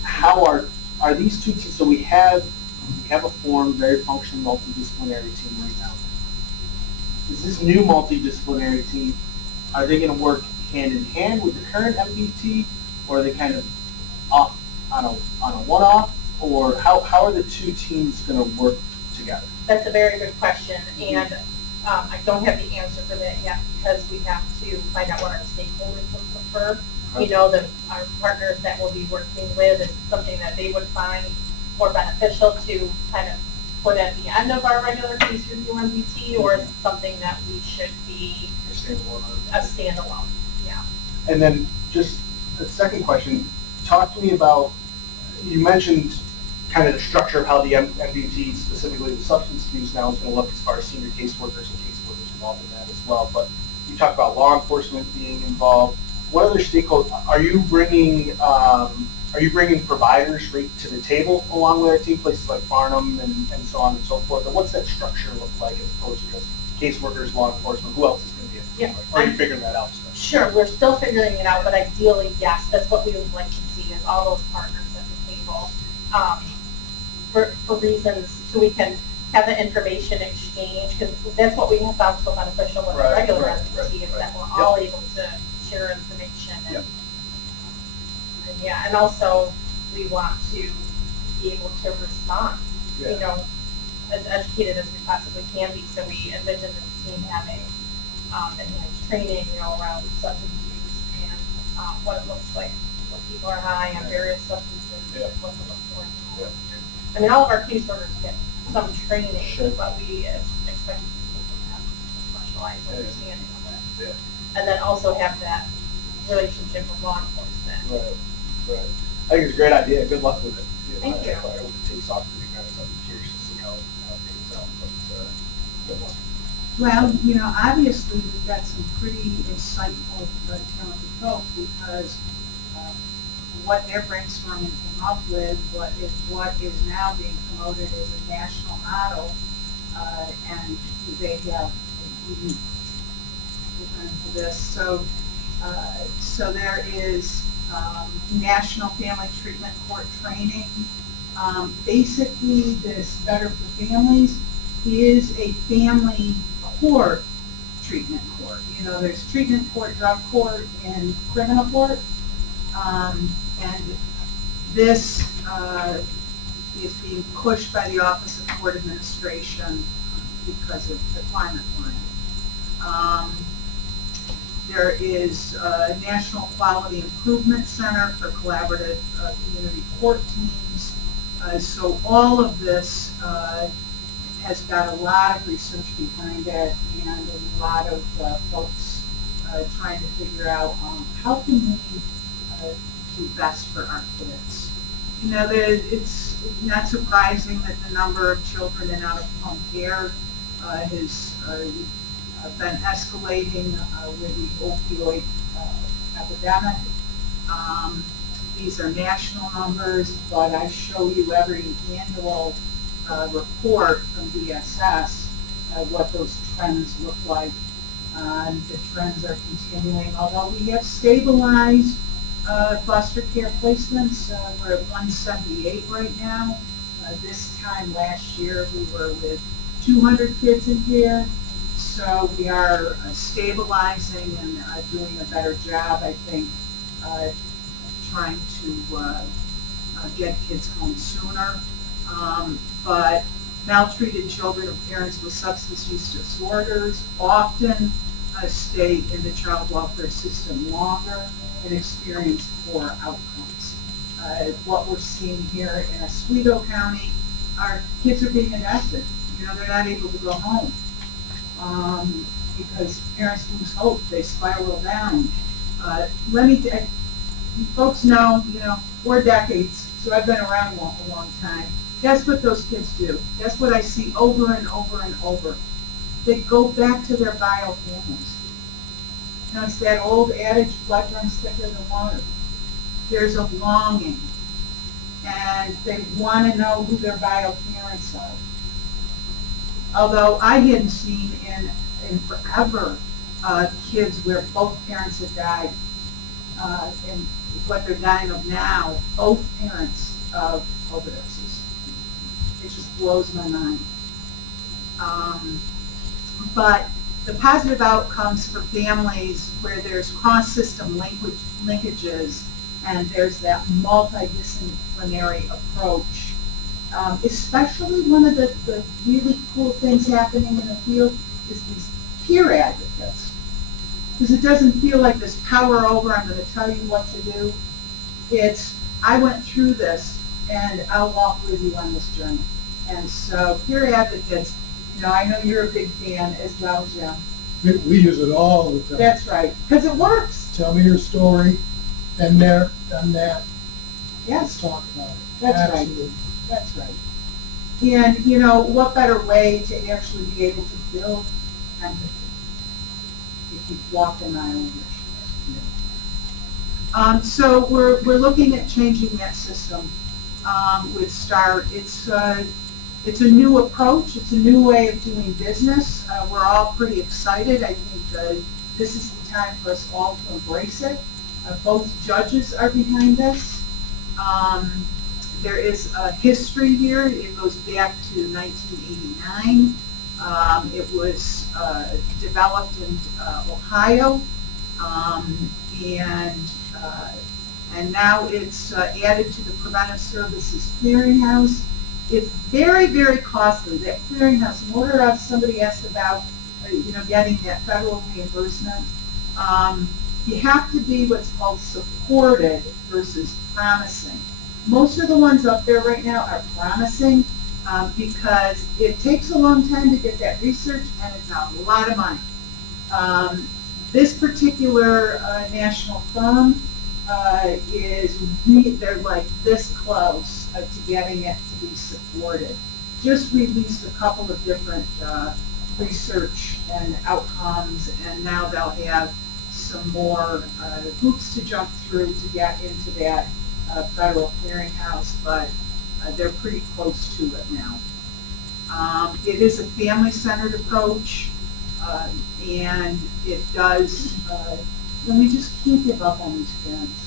how are these two teams, so we have a formed, very functional multidisciplinary team right now. Is this new multidisciplinary team, are they gonna work hand in hand with the current MDT, or are they kind of off on a one-off, or how are the two teams gonna work together? That's a very good question, and I don't have the answer for that yet because we have to find out what our stakeholders would prefer. We know that our partners that we'll be working with is something that they would find more beneficial to kind of put at the end of our regular case review MDT, or is it something that we should be a standalone? Yeah. And then just the second question, talk to me about, you mentioned kind of the structure of how the MDT, specifically the substance abuse now, is going to look as far as senior caseworkers and caseworkers involved in that as well. But you talked about law enforcement being involved. What other stakeholders are you bringing? Are you bringing providers right to the table along with our team, places like Farnham and so on and so forth? Or what's that structure look like as opposed to just caseworkers, law enforcement? Who else is going to be in? Yeah. Or are you figuring that out still? Sure, we're still figuring it out, but ideally, yes, that's what we would like to see, is all those partners at the table. For reasons, so we can have the information exchange, because that's what we have found so beneficial with the regular MDT, is that we're all able to share information. And, and yeah, and also we want to be able to respond, you know, as educated as we possibly can be. So we envision this team having enhanced training, you know, around substance use and what it looks like when people are high on various substances, what to look for. I mean, all of our caseworkers get some training, but we expect people to have a specialized understanding of it. And then also have that relationship with law enforcement. Right. I think it's a great idea. Good luck with it. Thank you. I hope it takes off for you guys. I'm curious to see how things out. But good luck. Well, you know, obviously we've got some pretty insightful, talented folks, because what they're brainstorming came up with, what is now being promoted as a national model, and they have a unique plan for this. So there is National Family Treatment Court training. Basically, this Better for Families is a family court treatment court. You know, there's treatment court, drug court, and criminal court. And this is being pushed by the Office of Court Administration because of the climate plan. There is a National Quality Improvement Center for collaborative community court teams. So all of this has got a lot of research behind it, and a lot of folks trying to figure out how can we do best for our kids. You know, it's not surprising that the number of children in out-of-home care has been escalating with the opioid epidemic. These are national numbers, but I show you every annual report from DSS what those trends look like. The trends are continuing, although we have stabilized foster care placements. We're at 178 right now. This time last year we were with 200 kids in care. So we are stabilizing and doing a better job, I think, trying to get kids home sooner. But maltreated children of parents with substance use disorders often stay in the child welfare system longer and experience poor outcomes. What we're seeing here in Oswego County, our kids are being arrested. You know, they're not able to go home because parents lose hope. They spiral down. Folks know, you know, 4 decades, so I've been around a long time. Guess what those kids do? Guess what I see over and over and over? they go back to their bio families. You know, it's that old adage, blood runs thicker than water. There's a longing, and they want to know who their bio parents are. Although I hadn't seen in forever kids where both parents had died, and what they're dying of now, both parents of overdoses. It just blows my mind. But the positive outcomes for families where there's cross-system linkages and there's that multidisciplinary approach, especially one of the really cool things happening in the field is these peer advocates. Because it doesn't feel like this power over, I'm going to tell you what to do. It's, I went through this and I'll walk with you on this journey. And so peer advocates, you know, I know you're a big fan as well, Jim. We use it all the time. That's right, because it works. Tell me your story, and there, done that. Yes, Let's talk about it. That's right. Absolutely. That's right. And, you know, what better way to actually be able to build empathy if you've walked a mile in your shoes. So we're looking at changing that system with START. It's a new approach. It's a new way of doing business. We're all pretty excited. I think this is the time for us all to embrace it. Both judges are behind this. There is a history here. It goes back to 1989. It was developed in Ohio, and now it's added to the Preventive Services Clearinghouse. It's very, very costly, that clearinghouse. In order, somebody asked about, getting that federal reimbursement. You have to be what's called supported versus promising. Most of the ones up there right now are promising because it takes a long time to get that research and it's a lot of money. This particular national firm they're like this close to getting it to be supported. Just released a couple of different research and outcomes, and now they'll have some more hoops to jump through to get into that federal clearinghouse, but they're pretty close to it now. It is a family-centered approach, and it does, and we just can't give up on these parents.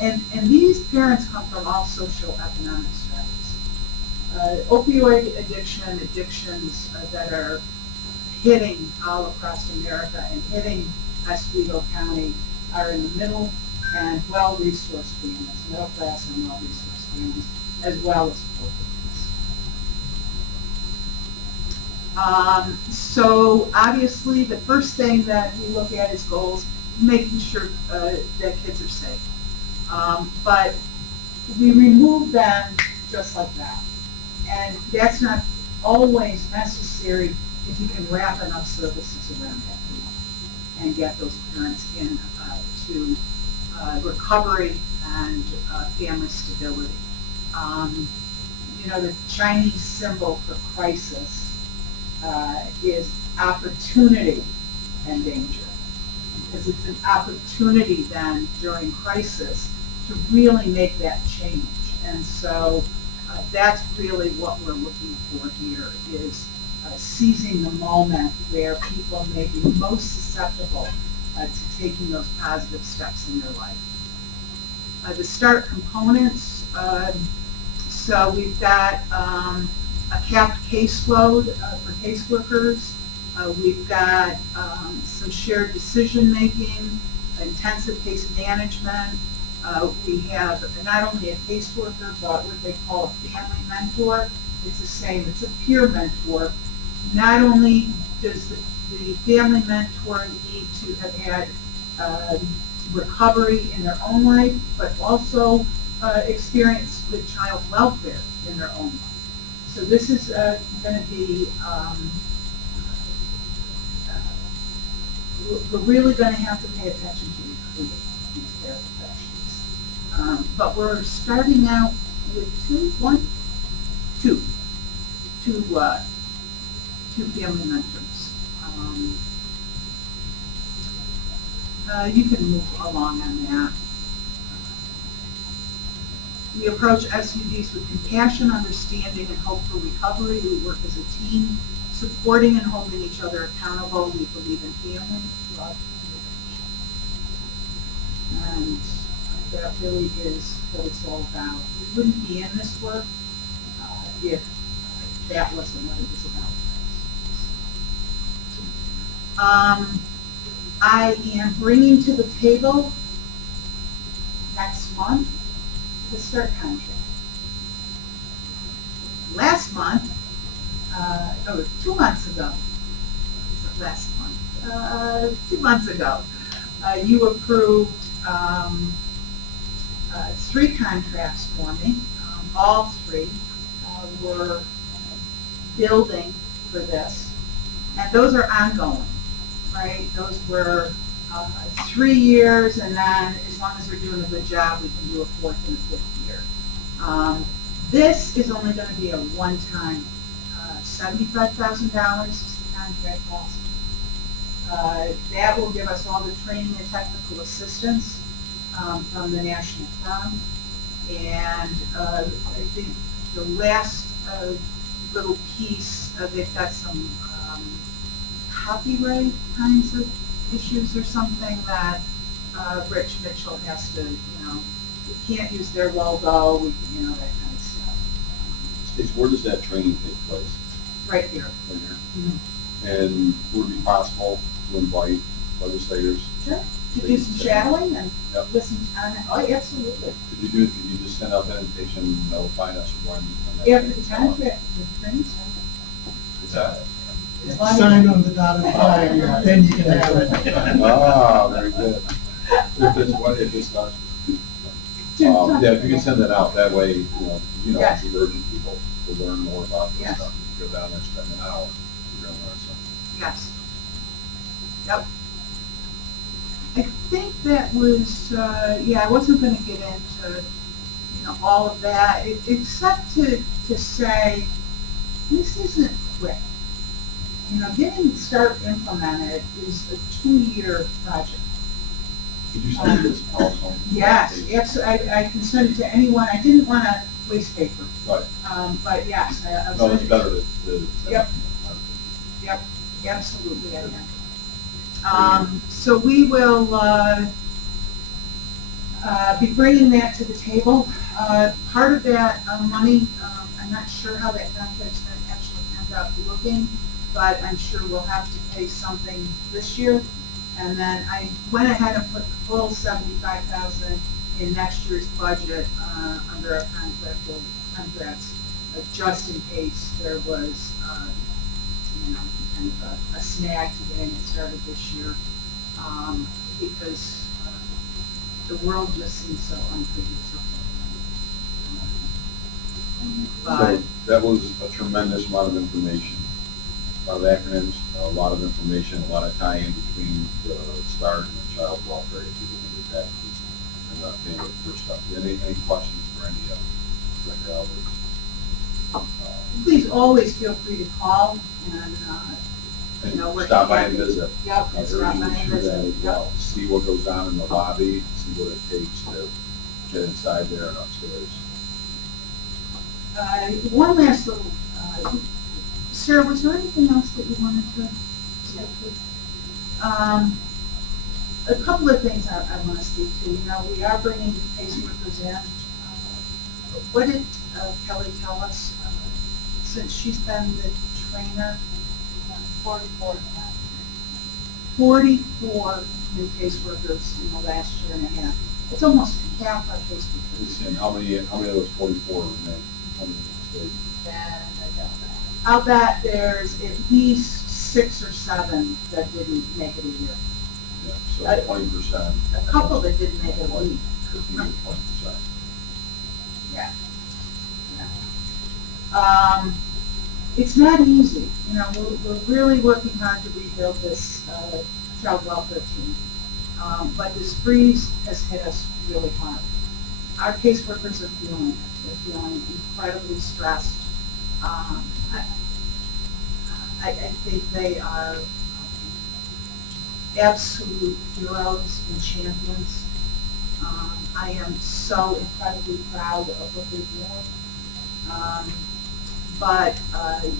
And these parents come from all socioeconomic stratas. Opioid addiction, addictions that are hitting all across America and hitting Oswego County are in the middle and well-resourced families, middle class and well-resourced families, as well as poor families. So obviously the first thing that we look at as goals, making sure that kids are safe. But we remove them just like that. And that's not always necessary if you can wrap enough services around that and get those parents in to recovery and family stability. The Chinese symbol for crisis is opportunity and danger. Because it's an opportunity then during crisis to really make that change. And so that's really what we're looking for here is seizing the moment where people may be most susceptible to taking those positive steps in their life. The START components, so we've got a capped caseload for caseworkers. We've got some shared decision-making, intensive case management. We have not only a caseworker, but what they call a family mentor. It's the same, it's a peer mentor. Not only does the family mentor need to have had recovery in their own life, but also experience with child welfare in their own life. So this is going to be we're really going to have to pay attention to recruiting these paraprofessionals. But we're starting out with two family mentors. We approach SUDs with compassion, understanding, and hope for recovery. We work as a team, supporting and holding each other accountable. We believe in family, love, and innovation. And that really is what it's all about. We wouldn't be in this work if that wasn't what it was about. I am bringing to the table next month the start contract. Last month, 2 months ago, last month, 2 months ago, you approved 3 contracts for me. All 3 were building for this, and those are ongoing, right? Those were 3 years, and then as long as they're doing a good job, we can do a 4th and a 5th year. This is only going to be a one-time $75,000 is the contract cost. That will give us all the training and technical assistance from the national firm. And I think the last little piece, they've got some copyright kinds of issues or something that Rich Mitchell has to, we can't use their logo, that kind of stuff. Stacy, where does that training take place? Right here. Right here? Mhm. And would it be possible to invite legislators? Sure. To do some shadowing and Yep. listen on it. Oh, absolutely. Could you just send out that invitation, notifying us when that If training the is on? contract, the prints, Is that? as long as. Sign on the dotted line, then you can have it. Ah, very good. If it's not, yeah, if you can send that out, that way, Yes. it's urging people to learn more about this Yes. stuff. Go down there, spend an hour, you're gonna learn something. Yes. Yep. I think that was, I wasn't gonna get into, all of that, except to say, this isn't quick. Getting start implemented is a 2-year project. Could you send this also? Yes, absolutely, I can send it to anyone, I didn't wanna waste paper, Right. but yes, I'll No, send it's it. better to. Yep. Absolutely, I can. So we will be bringing that to the table. Part of that money, I'm not sure how that contract's going to actually end up looking, but I'm sure we'll have to pay something this year. And then I went ahead and put the full $75,000 in next year's budget under our contracts, just in case there was, kind of a snag to getting it started this year, because the world just seems so unpredictable. So that was a tremendous amount of information, a lot of acronyms, a lot of information, a lot of tie-in between the start and the child welfare, people can do packages, and family first stuff. Any questions for any of Director Alvarez? Please always feel free to call and, we're Stop by and happy. visit. Yep, and Urge stop you by to and do that visit. as Yep. well. See what goes on in the lobby, see what it takes to get inside there and upstairs. One last little, Sarah, was there anything else that you wanted to speak to? A couple of things I want to speak to. We are bringing the caseworkers in. What did Kelly tell us? Since she's been the trainer, 44 new caseworkers in the last year and a half. It's almost half our caseworkers. And how many of those 44 remain? How many stayed? I'll bet there's at least 6 or 7 that didn't make it a year. Yeah, so 20%. A couple that didn't make it a week. 15 to 20%. Yeah. It's not easy. We're really working hard to rebuild this child welfare team. But this freeze has hit us really hard. Our caseworkers are feeling it. They're feeling incredibly stressed. I think they are absolute heroes and champions. I I am so incredibly proud of what they're doing. But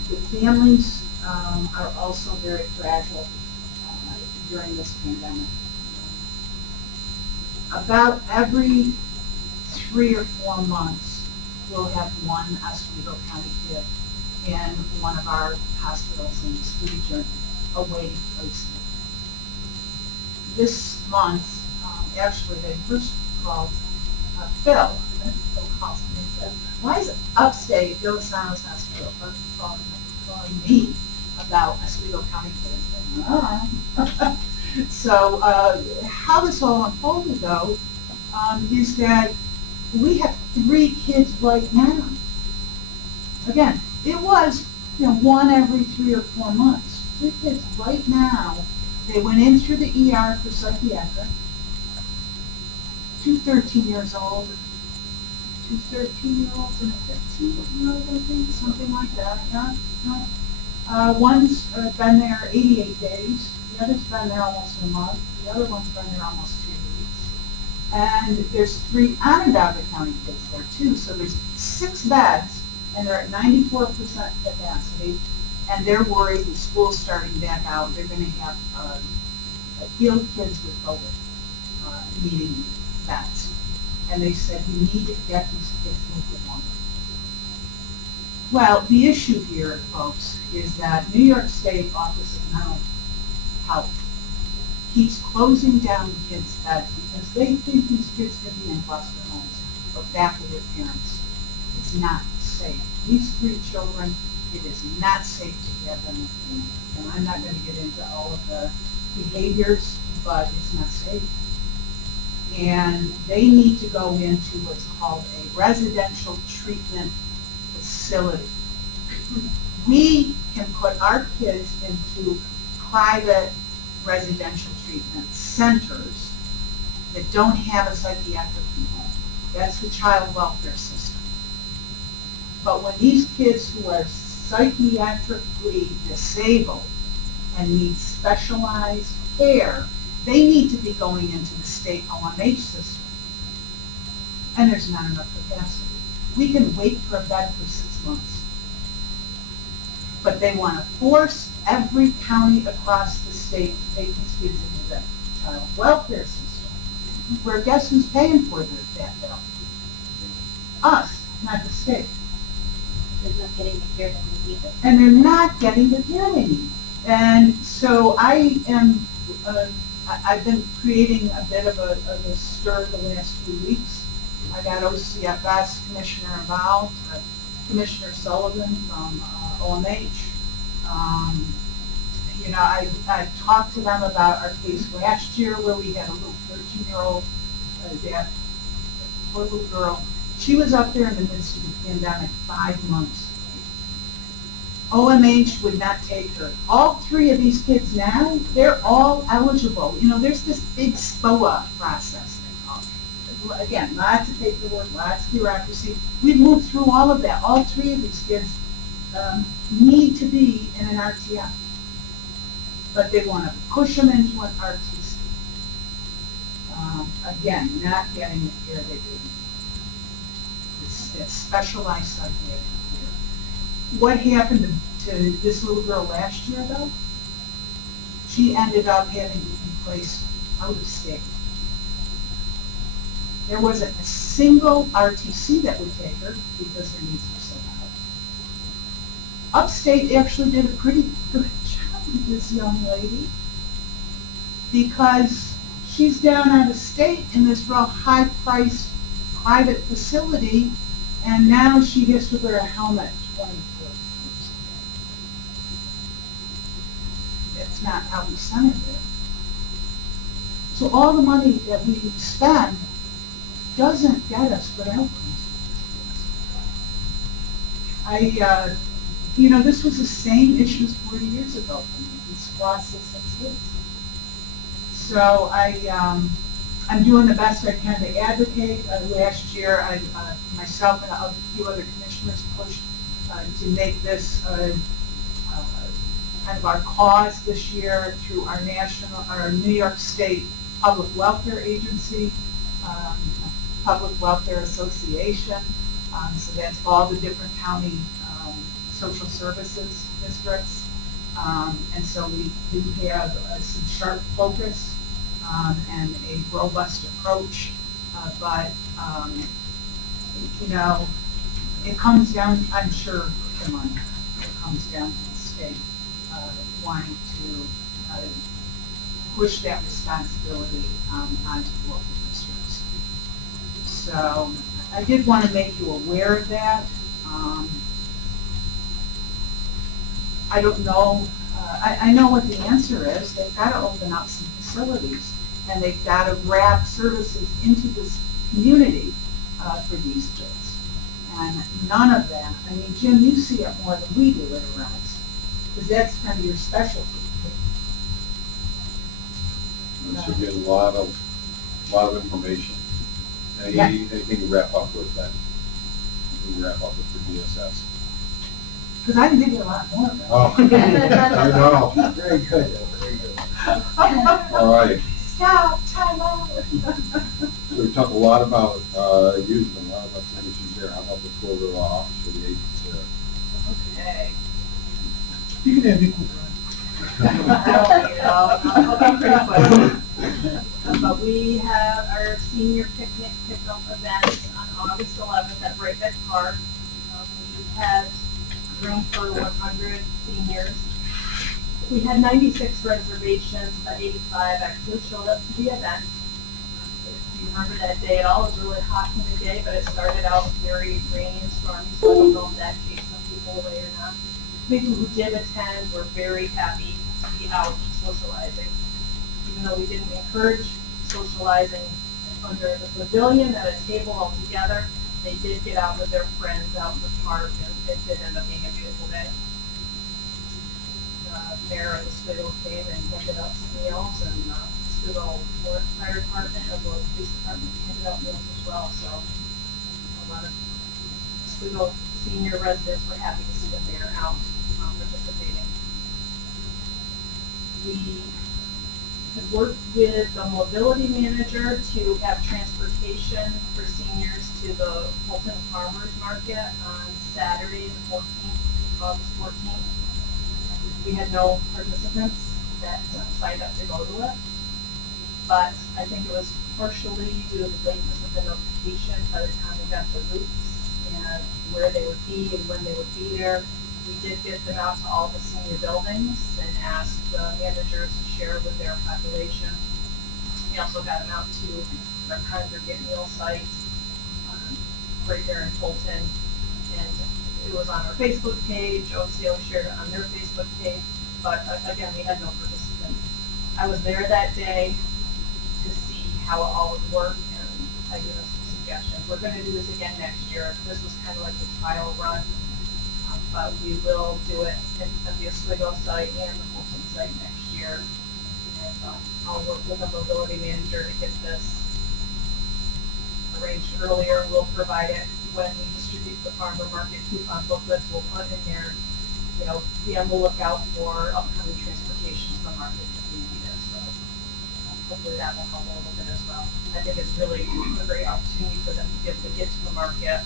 the families are also very fragile during this pandemic. About every 3 or 4 months, we'll have one Oswego County kid in one of our hospitals in this region awaiting placement. This month, actually, they first called Phil. Phil calls me and said, "Why is it upstate Philosano's Hospital calling me about Oswego County kids?" So how this all unfolded, though, is that we have 3 kids right now. Again, it was, one every 3 or 4 months. 3 kids right now. They went in through the ER for psychiatric. 2 13 years old, 2 13-year-olds and a 15-year-old, I think, something like that. Yeah. One's been there 88 days. The other's been there almost a month. The other one's been there almost 2 weeks. And there's 3 Onondaga County kids there too. So there's 6 beds, and they're at 94% capacity. And they're worried with school starting back out, they're going to have ill kids with COVID needing beds. And they said, we need to get these kids moved along. Well, the issue here, folks, is that New York State Office of Mental Health keeps closing down the kids' beds because they think these kids can be in foster homes or back with their parents. It's not safe. These 3 children, it is not safe to have them with family. And I'm not going to get into all of the behaviors, but it's not safe. And they need to go into what's called a residential treatment facility. We can put our kids into private residential treatment centers that don't have a psychiatric component. That's the child welfare system. But when these kids who are psychiatrically disabled and need specialized care, they need to be going into the state OMH system. And there's not enough capacity. We can wait for a bed for 6 months. But they want to force every county across the state to take these kids into the child welfare system. Where guess who's paying for that bill? Us, not the state. They're not getting the care that they need. And they're not getting the care they need. And so I've been creating a bit of a stir the last few weeks. I got OCFS commissioner involved, Commissioner Sullivan from OMH. I talked to them about our case last year where we had a little 13-year-old, that poor little girl. She was up there in the midst of the pandemic 5 months. OMH would not take her. All 3 of these kids now, they're all eligible. There's this big SPOA process they call it. Again, lots of paperwork, lots of bureaucracy. We've moved through all of that. All 3 of these kids need to be in an RTF. But they want to push them into an RTC. Again, not getting the care they do. It's specialized psychiatric care. What happened to this little girl last year, though? She ended up having to be placed out of state. There wasn't a single RTC that would take her because their needs were so high. Upstate actually did a pretty good job with this young lady because she's down out of state in this real high-priced private facility, and now she has to wear a helmet 24 hours. That's not how we sent her there. So all the money that we spend doesn't get us good outcomes. This was the same issues 40 years ago for me, this process of kids. So I'm doing the best I can to advocate. Last year, myself and a few other commissioners pushed to make this kind of our cause this year through our New York State Public Welfare Agency. Welfare Association. So that's all the different county social services districts. And so we do have some sharp focus and a robust approach. But, you know, it comes down, I'm sure, to money. It comes down to the state wanting to push that responsibility onto the local districts. So I did want to make you aware of that. I don't know, I know what the answer is. They've got to open up some facilities, and they've got to wrap services into this community for these kids. And none of that, I mean, Jim, you see it more than we do at Arise, because that's kind of your specialty. So you get a lot of information. Anything to wrap up with that? Anything to wrap up with the DSS? Because I can give you a lot more. Oh, I know. Very good, though, very good. All right. Stop, time out. So we talked a lot about youth and a lot about some issues there. How about let's go over to our office for the agents here? Okay. You can have equal time. I'll be pretty quick. But we have our senior picnic pickup event on August 11th at Breakneck Park. We had room for 100 seniors. We had 96 reservations, but 85 actually showed up to the event. If you remember that day, it all was really hot in the day, but it started out very rainy and stormy, so I don't know if that chased some people away or not. People who did attend were very happy to be out socializing. Even though we didn't encourage socializing under the pavilion at a table all together, they did get out with their friends out in the park, and it did end up being a beautiful day. The mayor of Oswego came and handed out some meals, and Oswego Fire Department as well as Police Department handed out meals as well. So a lot of Oswego senior residents were happy to see the mayor out participating. We had worked with the mobility manager to have transportation for seniors to the Fulton Farmers Market on Saturday the 14th, August 14th. We had no participants that signed up to go to it, but I think it was partially due to the lateness of the notification by the time we got the routes and where they would be and when they would be there. We did get them out to all the senior buildings and asked the managers to share with their population. We also got them out to our congregate meal site right there in Fulton. And it was on our Facebook page. OCO shared it on their Facebook page. But again, we had no participants. I was there that day to see how it all would work, and I gave them some suggestions. We're going to do this again next year. This was kind of like the trial run. But we will do it at the Oswego site and the Fulton site next year. And I'll work with a mobility manager to get this arranged earlier. We'll provide it when we distribute the farmer market coupon booklets. We'll put in there, you know, be on the lookout for upcoming transportation to the market if we need it. So hopefully that will help a little bit as well. I think it's really a great opportunity for them to be able to get to the market.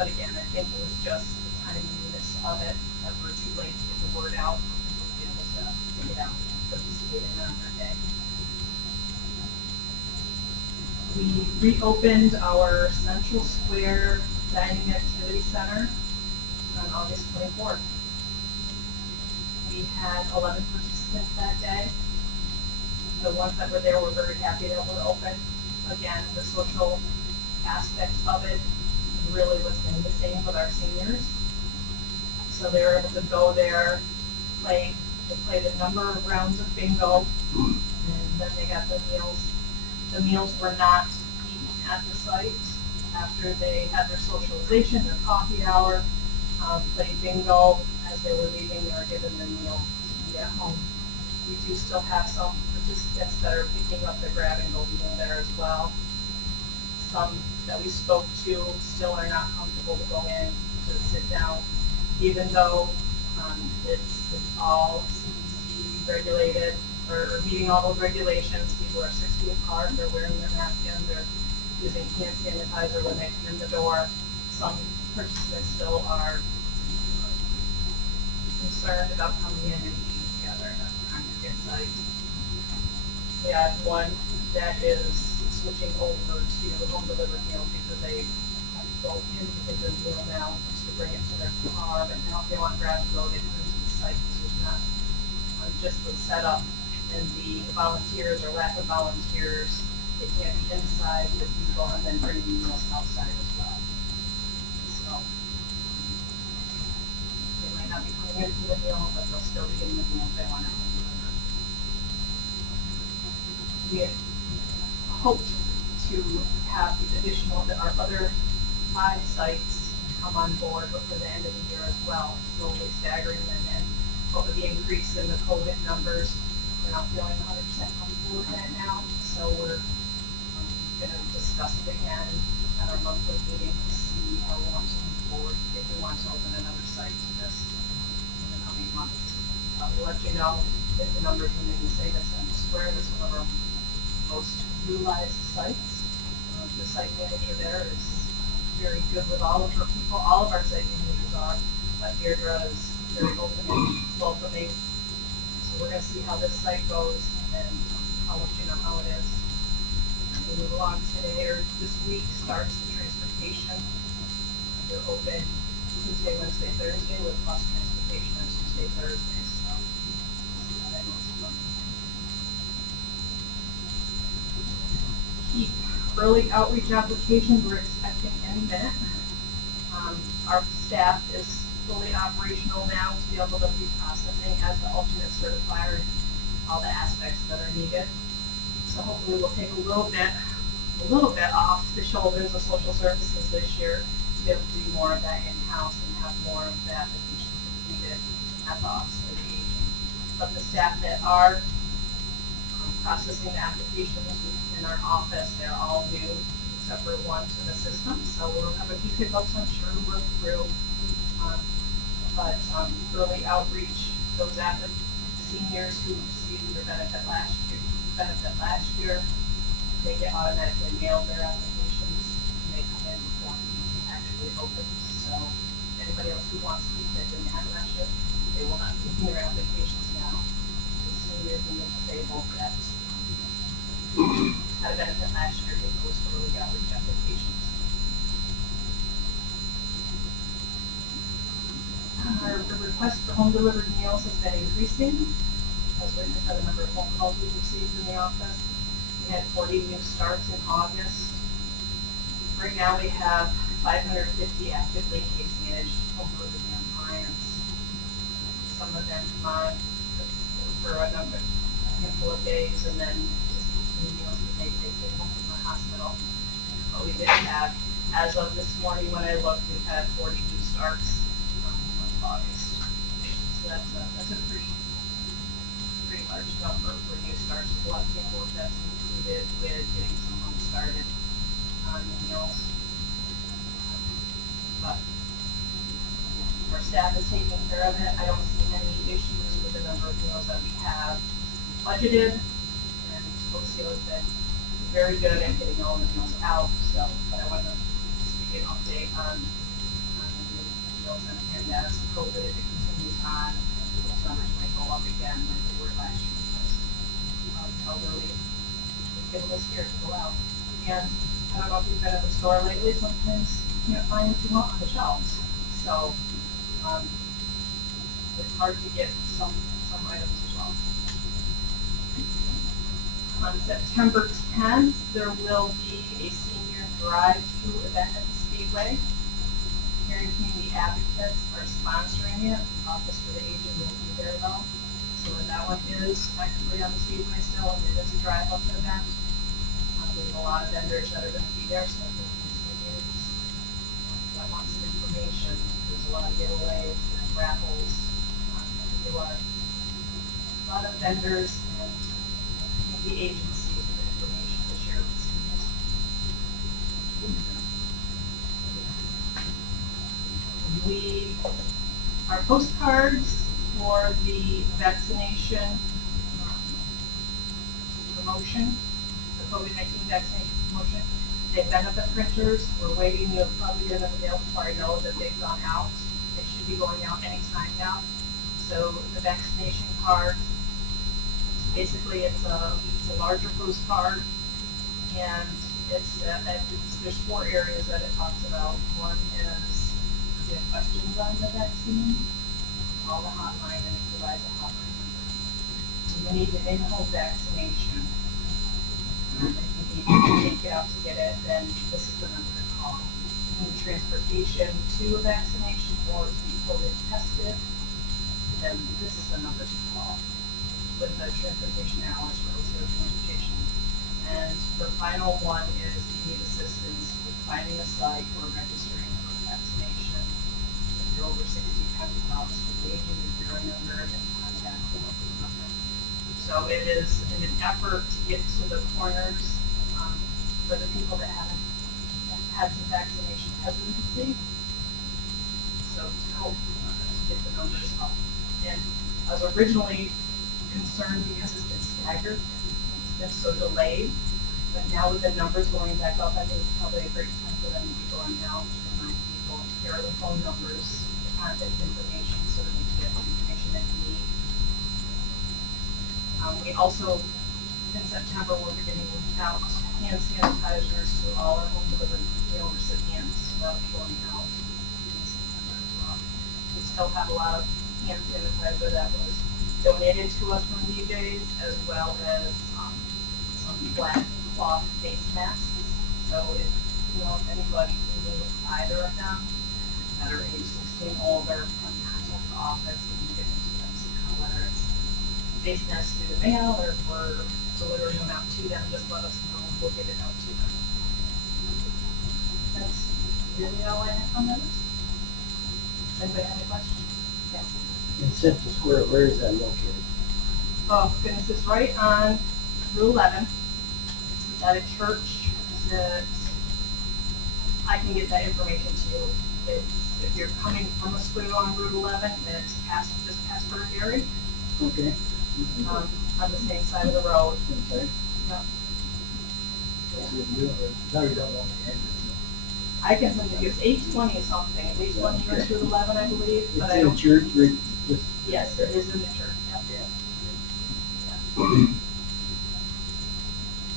But again, I think it was just timeliness of it that we're too late to get the word out and be able to get out and participate in it on that day. We reopened our Central Square Dining Activity Center on August 24th. We had 11 participants that day. The ones that were there were very happy that we're open. Again, the social aspects of it really was kind of the same with our seniors. So they were able to go there, they played a number of rounds of bingo, and then they got the meals. The meals were not eaten at the site. After they had their socialization, their coffee hour, played bingo, as they were leaving, they were given their meal to eat at home. We do still have some participants that are picking up their grab-and-go meal there as well. Some that we spoke to still are not comfortable to go in to sit down, even though it's all CDC regulated or meeting all those regulations. People are 6 feet apart, they're wearing their napkin, they're using hand sanitizer when they come in the door. Some participants still are concerned about coming in and eating together in a congregate site. We have one that is switching over to home delivered meals because they have to go in to get their meal now just to bring it to their car, but now if they want grab and go, they come to the site because there's not just the setup and the volunteers or lack of volunteers. They can't be inside with people and then bring meals outside as well. So they might not be coming in for the meal, but they'll still be getting the meal if they want to. We had hoped to have the additional, our other 5 sites come on board before the end of the year as well, slowly staggering them in. But with the increase in the COVID numbers, we're not feeling 100% comfortable with that now. So we're going to discuss it again at our monthly meeting to see how we want to move forward, if we want to open another site to this in the coming months. We'll let you know if the numbers remain the same as Center Square. That's one of our most utilized sites. The site manager there is very good with all of her people. All of our site managers are, but Deirdre is very open and welcoming. So we're going to see how this site goes, and I'll let you know how it is. We move along today, or this week starts the transportation. They're open Tuesday, Wednesday, Thursday with bus transportation on Tuesday, Thursday. So that goes well. Keep early outreach applications we're expecting any minute. Our staff is fully operational now to be able to be processing as the alternate certifier all the aspects that are needed. So hopefully we'll take a little bit off the shoulders of social services this year to be able to do more of that in-house and have more of the applications completed at the Office of Aging. But the staff that are processing the applications in our office, they're all new except for one to the system. So we'll have a few hiccups, I'm sure, to work through. But early outreach, those seniors who received their benefit last year, they get automatically mailed their applications and they come in before it actually opens. So anybody else who wants to that didn't have last year, they will not be getting their applications now. The seniors and the disabled that had a benefit last year, they post early outreach applications. Our request for home delivered meals has been increasing as witnessed by the number of phone calls we've received in the office. We had 40 new starts in August. Right now we have 550 actively case managed home delivered meal clients. Some of them come on for a handful of days and then just meals that they take home from the hospital. But we did have, as of this morning when I looked, we've had 40 new starts August. So that's a pretty large number for new starts. A lot of people that's included with getting someone started on the meals. But our staff is taking care of it. I don't see any issues with the number of meals that we have budgeted, and OCO has been very good at getting all the meals out. So, but I want to give you an update on and as COVID, if it continues on, those numbers might go up again like they were last year because elderly get a little scared to go out. And I don't know if you've been at the store lately, sometimes you can't find what you want on the shelves. So it's hard to get some items as well. On September 10th, there will be a senior drive-thru event at the Speedway. Caring Community Advocates are sponsoring it. Office for the Aging will be there though. So that one is actually on the Speedway still, and it is a drive-up event. We have a lot of vendors that are going to be there, so I think seniors that want some information. There's a lot of giveaways and raffles. There are a lot of vendors and the agencies with information to share with seniors. Our postcards for the vaccination promotion, the COVID-19 vaccination promotion, they've been waiting, you'll probably get them in the mail before I know that they've gone out. They should be going out anytime now. So the vaccination card, basically it's a larger postcard, and there's 4 areas that it talks about. One is if you have questions on the vaccine, call the hotline, and it provides a hotline number. You need an in-home vaccination. If you need to take it out to get it, then this is the number to call. You need transportation to a vaccination or to be fully tested, then this is the number to call with the transportation hours for Oswego transportation. And the final one is if you need assistance with finding a site or registering for vaccination. If you're over 60, you have to file for aging. If you're younger, then contact the local number. So it is in an effort to get to the corners for the people that haven't had some vaccination hesitancy. So to help to get the numbers up. And I was originally concerned because it's been staggered, it's been so delayed, but now with the numbers going back up, I think it's probably a great time for them to be going out to remind people, here are the phone numbers, the contact information, so that we can get the information that you need. We also, in September, we're beginning out hand sanitizers to all our home delivery meal recipients, so that'll be going out in September as well. We still have a lot of hand sanitizer that was donated to us from DJs, as well as some black cloth face masks. So if anybody can need either of them that are age 16 older, come contact the office and get into them somehow, whether it's face masks through the mail or if we're delivering them out to them, just let us know and we'll get it out to them. That's really all I have on that list. Does anybody have any questions? Yes. In Central Square, where is that located? Oh goodness, it's right on Route 11. It's at a church that, I can get that information to you. It's, if you're coming from Oswego on Route 11, it's just past Burberry, Okay. on the same side of the road. Okay. Yep. No, you don't want the address. I can send it to you. It's 820 something, 820 East Route 11, I believe, but It's I in a don't. church, right? Just. Yes, it is in the church. Yep.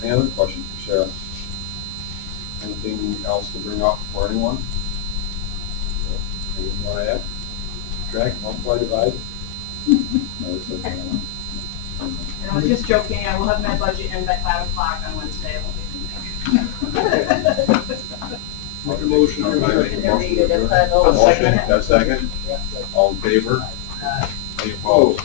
Any other questions for Sarah? Anything else to bring up for anyone? Anything you want to add? Drag, multiply, divide? No, it's okay. And I was just joking, I will have my budget in by 5 o'clock on Wednesday. I won't be anything. Make a motion. Everybody make a motion. Intermediate at 5:00. Motion, got a second? Yeah. All in favor? Any opposed?